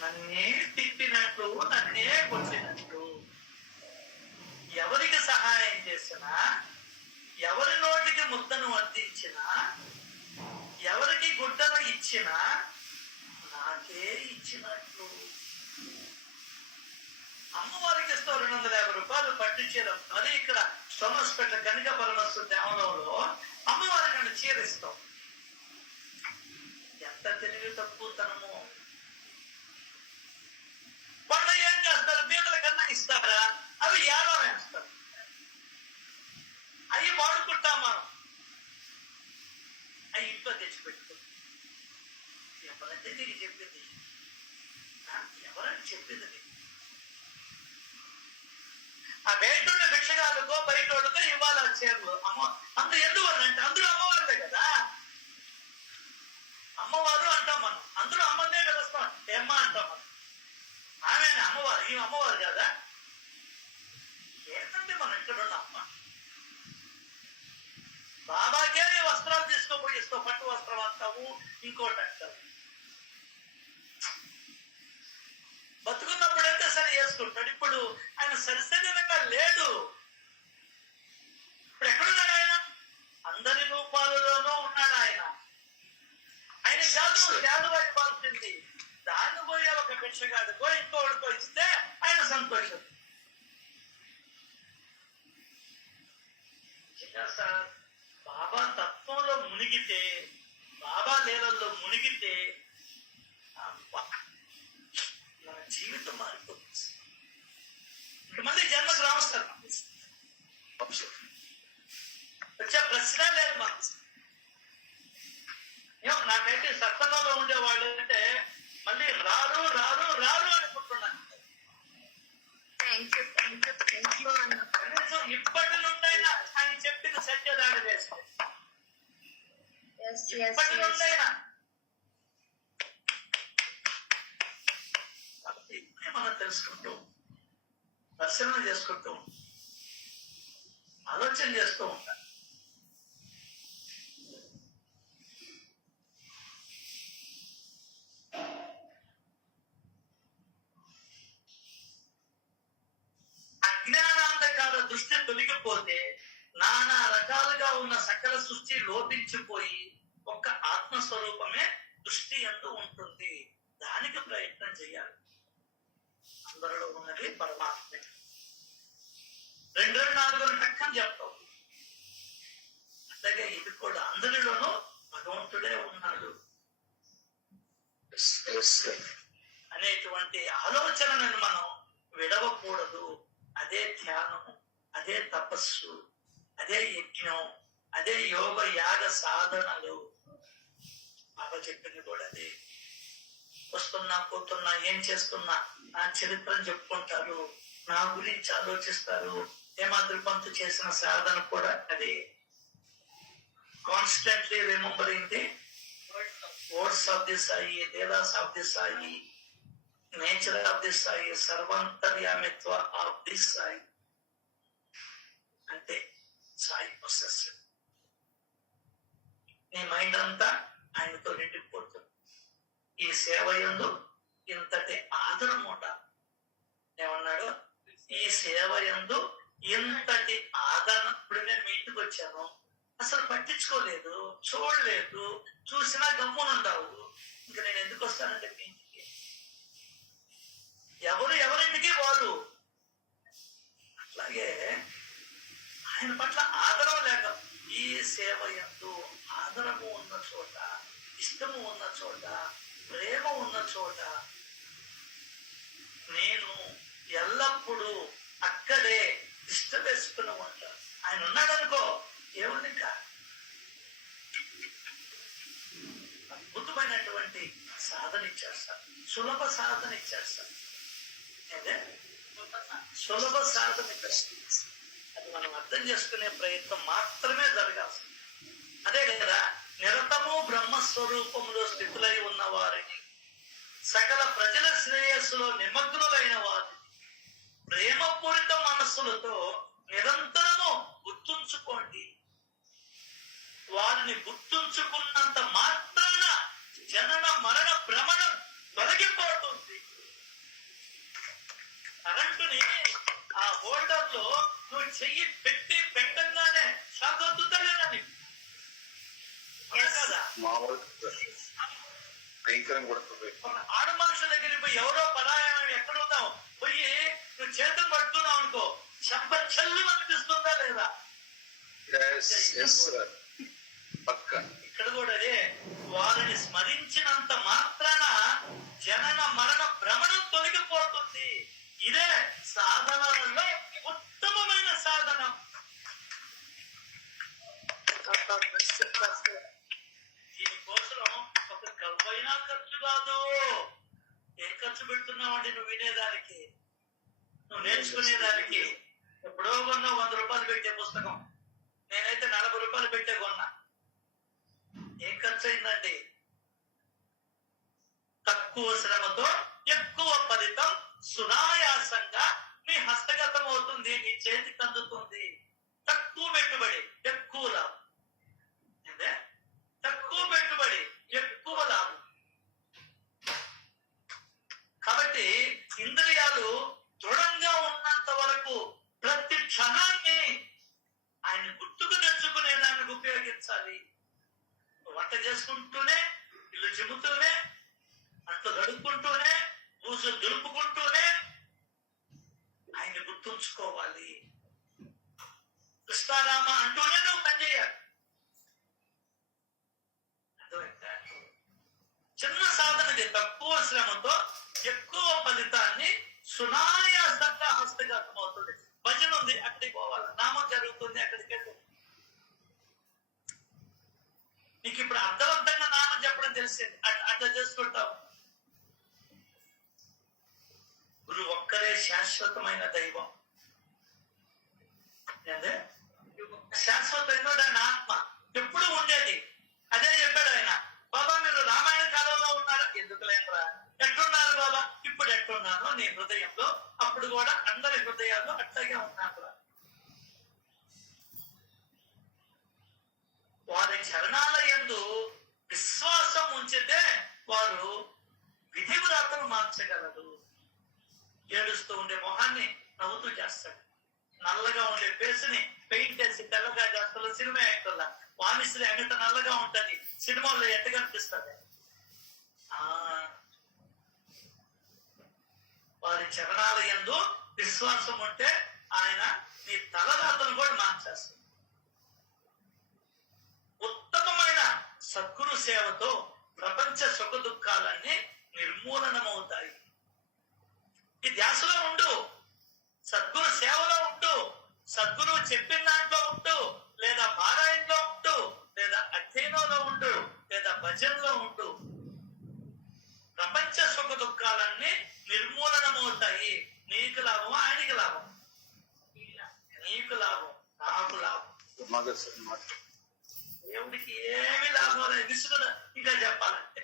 నన్నే తిట్టినట్లు నన్నే కొట్టినట్లు ఎవరికి సహాయం చేసినా ఎవరి నోటికి ముద్దను అందించినా ఎవరికి గుడ్డను ఇచ్చినా నాకే ఇచ్చినట్లు అమ్మవారికి ఇస్తాం 250 రూపాయలు పట్టు చీర మరి ఇక్కడ సోమస్పేట కనిక పరమస్సు దేవాలయంలో అమ్మవారికి అంటే చీర ఇస్తాం ఎంత తెలివి తక్కువతనము వాళ్ళు ఏం చేస్తారు బీదల కన్నా ఇస్తారా అవి యారో వేస్తారు అవి వాడుకుంటాం మనం అవి ఇంట్లో తెచ్చిపెట్టుకుంటాం ఎవరంటే నీకు చెప్పింది ఎవరని చెప్పింది ఆ బయట భిక్షగాళ్ళకో బయట వాళ్ళకో ఇవ్వాలి ఆ చీరలు అందరూ ఎందువల్లంటే అందరూ అమ్మవారిదే కదా అమ్మవారు అంటాం మనం అందరూ అమ్మనే పిలుస్తాం ఏమ్మ అంటాం మనం ఆమె అమ్మవారు ఈ అమ్మవారు కదా ఏంటంటే మనం ఇక్కడ ఉన్న అమ్మ బాబాకే వస్త్రాలు తీసుకోపోయి ఇస్తావు పట్టు వస్త్రం అంటావు ఇంకోటి అంటావు బతుకున్నప్పుడైతే సరే వేసుకుంటాడు ఇప్పుడు ఆయన సరిసరిగా లేడు ఇప్పుడు ఎక్కడున్నాడు ఆయన అందరి రూపాలలోనూ ఉన్నాడు ఆయన ఆయన కాదు సేవగా ఇవ్వాల్సింది దాన్ని పోయి ఒక భిక్షగాడికో ఇంకోటికో ఇస్తే ఆయన సంతోషం సార్ బాబా తత్వంలో మునిగితే బాబా లీలల్లో మునిగితే మన జీవితం మారిపోతుంది మళ్ళీ జన్మకు రావస్తారు వచ్చే ప్రశ్న లేదు మాకు నాకైతే సత్సంగంలో ఉండేవాళ్ళు అంటే మళ్ళీ రారు రారు రారు అనుకుంటున్నాను కనీసం ఇప్పటి నుండైనా ఆయన చెప్పింది సత్యదాడి చేస్తే ఇప్పటి నుండైనా మనం తెలుసుకుంటూ దర్శనం చేసుకుంటూ ఆలోచన చేస్తూ ఉంటాం ఉన్న సకల సృష్టి లోపించిపోయి ఒక్క ఆత్మస్వరూపమే దృష్టి యందు ఉంటుంది. దానికి ప్రయత్నం చేయాలి. అందరిలో ఉన్నది పరమాత్మే. 2-4 టక్కని చెప్తాం. అలాగే ఇది కూడా అందరిలోనూ భగవంతుడే ఉన్నాడు అనేటువంటి ఆలోచనలను మనం విడవకూడదు. అదే ధ్యానము, అదే తపస్సు, అదే యజ్ఞం, అదే యోగ యాగ సాధనలు. బాబా చెప్పింది కూడా అదే. వస్తున్నా పోతున్నా ఏం చేస్తున్నా నా చరిత్రను చెప్పుకుంటారు, నా గురించి ఆలోచిస్తారు. ఏమాద్రి పంతు చేసిన సాధన కూడా అదే. Constantly remembering the words of the Sai, దేవాస్ of the Sai, nature of the Sai, సర్వాంతర్యామిత్వ ఆఫ్ ది సాయి. అంటే సాయి పొసెసివ్. నీ మైండ్ అంతా ఆయనతో నిండిపోతుంది. ఈ సేవ యందు ఇంతటి ఆదరం ఉండాలి. ఏమన్నాడు? ఈ సేవ యందు ఇంతటి ఆదరణ. ఇప్పుడు నేను మీ ఇంటికి వచ్చాను, అసలు పట్టించుకోలేదు, చూడలేదు, చూసినా గమ్మునుండవు. ఇంకా నేను ఎందుకు వస్తానంటే మీ ఇంటికి ఎవరింటికి వాళ్ళు. అట్లాగే ఆయన పట్ల ఆదరం లేక, ఈ సేవ యందు ఆదరము ఉన్న చోట, ఇష్టము ఉన్న చోట, ప్రేమ ఉన్న చోట నేను ఎల్లప్పుడూ అక్కడే ఇష్ట వేసుకుని ఉంటాను. ఆయన ఉన్నాడనుకో ఏముంది ఇంకా. అద్భుతమైనటువంటి సాధన ఇచ్చారు సార్, సులభ సాధన ఇచ్చారు సార్. అదే సులభ సాధన ఇచ్చారు. అది మనం అర్థం చేసుకునే ప్రయత్నం మాత్రమే జరగాల్సి. అదే కదా, నిరతము బ్రహ్మస్వరూపంలో స్థితులై ఉన్న వారిని, సకల ప్రజల శ్రేయస్సులో నిమగ్నులైన వారిని ప్రేమపూరిత మనస్సులతో నిరంతరము గుర్తుంచుకోండి. వారిని గుర్తుంచుకున్నంత మాత్రాన జనన మరణ భ్రమణం తొలగిపోతుంది. కరెంటుని ఆ హోల్డర్ లో నువ్వు చెయ్యి పెట్టి పెట్టంగానే సాగొద్దుతాడని కదా. ఆడ మనుషుల దగ్గరికి పోయి ఎవరో పరాయణం ఎక్కడ ఉన్నావు పోయి నువ్వు చేతులు పడుతున్నావు అనుకో, చెల్లు అనిపిస్తుందా లేదా? ఇక్కడ కూడా అదే. వారిని స్మరించినంత మాత్రాన జనన మరణ భ్రమణం తొలగిపోతుంది. ఇదే సాధనలలో ఉత్తమమైన సాధన. దీనికోసం ఒక కవ్వైనా ఖర్చు కాదు. ఏం ఖర్చు పెడుతున్నావండి నువ్వు వినేదానికి, నువ్వు నేర్చుకునేదానికి? ఎప్పుడో కొన్నా 100 రూపాయలు పెట్టే పుస్తకం, నేనైతే 40 రూపాయలు పెట్టే కొన్నా. ఏం ఖర్చు అయిందండి? తక్కువ శ్రమతో ఎక్కువ ఫలితం సునాయాసంగా మీ హస్తగతం అవుతుంది, మీ చేతికి అందుతుంది. తక్కువ పెట్టుబడి ఎక్కువ లాభం. తక్కువ పెట్టుబడి ఎక్కువ లాభం. కాబట్టి ఇంద్రియాలు దృఢంగా ఉన్నంత వరకు ప్రతి క్షణాన్ని ఆయన గుర్తుకు తెచ్చుకునే దానికి ఉపయోగించాలి. వంట చేసుకుంటూనే, ఇల్లు చెబుతూనే, అంట్లు గడుపుకుంటూనే, పూజలు దులుపుకుంటూనే ఆయన గుర్తుంచుకోవాలి. కృష్ణారామ అంటూనే నువ్వు పనిచేయాలి. అర్థమైందా? చిన్న సాధనది, తక్కువ శ్రమతో ఎక్కువ ఫలితాన్ని సునాయాసంగా హస్తగతం అవుతుంది. భజన ఉంది, అక్కడికి పోవాలి. నామం జరుగుతుంది, అక్కడికి వెళ్ళు. నీకు ఇప్పుడు అర్థవంతంగా నామం చెప్పడం తెలిసింది, అట్లా చేసుకుంటావు. గురు ఒక్కరే శాశ్వతమైన దైవం. శాశ్వతమైన ఆయన ఆత్మ ఎప్పుడు ఉండేది. అదే చెప్పాడు ఆయన. బాబా మీరు రామాయణ కాలంలో ఉన్నారా? ఎందుకు లేనరా? ఎట్లున్నారు బాబా? ఇప్పుడు ఎట్లున్నాను నీ హృదయంలో, అప్పుడు కూడా అందరి హృదయాల్లో అట్లాగే ఉన్నాను. వారి చరణాలయందు విశ్వాసం ఉంచితే వారు విధి వ్రాతలు మార్చగలరు. ఏడుస్తూ ఉండే మొహాన్ని నవ్వుతూ చేస్తాడు, నల్లగా ఉండే ఫేస్ని పెయింట్ వేసి తెల్లగా చేస్తారు సినిమా యాక్టర్ల వామిస్తులు ఎంత నల్లగా ఉంటది సినిమాల్లో ఎట్ట కనిపిస్తుంది వారి చరణాల యందు విశ్వాసం ఉంటే ఆయన నీ తలరాతను కూడా మార్చేస్తుంది. ఉత్తమమైన సద్గురు సేవతో ప్రపంచ సుఖ దుఃఖాలన్నీ నిర్మూలనమవుతాయి. ఈ ధ్యాసలో ఉండు, సద్గురు సేవలో ఉండు, సద్గురు చెప్పిన దాంట్లో ఉండు, లేదా పారాయణలో ఉండు, లేదా అధ్యయనంలో ఉండు, లేదా భజనలో ఉండు. ప్రపంచ సుఖ దుఃఖాలన్నీ నిర్మూలనమవుతాయి. నీకు లాభం, ఆయనకి లాభం. నీకు లాభం, నాకు లాభం. దేవుడికి ఏమి లాభం లేదు. విసుగు ఇంకా చెప్పాలంటే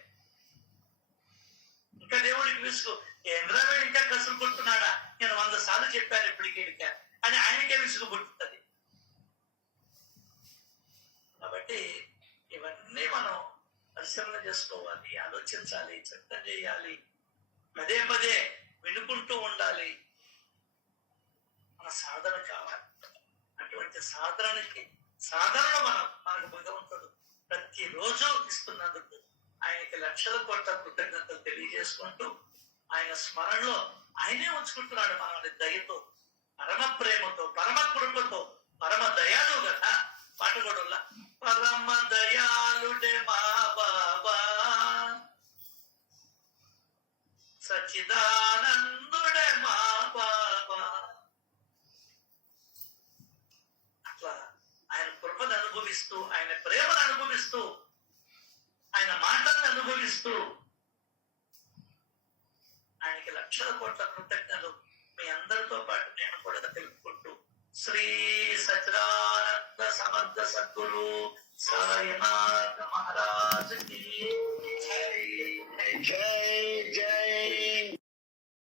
ఇంకా దేవుడికి విసుగు. ఇంద్రావేడు ఇంకా కసులు కొట్టున్నాడా, నేను 100 సార్లు చెప్పాను ఇప్పటికే అని ఆయనకే విసుగు పుట్టుతుంది. కాబట్టి ఇవన్నీ మనం పరిశీలన చేసుకోవాలి, ఆలోచించాలి, చట్టం చేయాలి, పదే పదే వినుకుంటూ ఉండాలి. మన సాధన కావాలి. అటువంటి సాధనను మనకు భగవంతుడు ప్రతిరోజు ఇస్తున్నందుకు ఆయనకి లక్షల కోట్ల కృతజ్ఞతలు తెలియజేసుకుంటూ ఆయన స్మరణలో ఆయనే ఉంచుకుంటున్నాడు మనల్ని దయతో, పరమ ప్రేమతో, పరమ కృపతో, పరమ దయాలు కదా. పాట కూడా పరమ దయాళుడే మా బాబా, సచిదానందుడే మా బాబా. అట్లా ఆయన కృపను అనుభవిస్తూ, ఆయన ప్రేమను అనుభవిస్తూ, ఆయన మాటలను అనుభవిస్తూ ఆయనకి లక్షల కోట్ల కృతజ్ఞతలు మీ అందరితో పాటు నేను కూడా తెలుపుకుంటూ శ్రీ సచిదానంద సమర్థ సద్గురు సాయినాథ్ మహారాజ్ కి జై జై.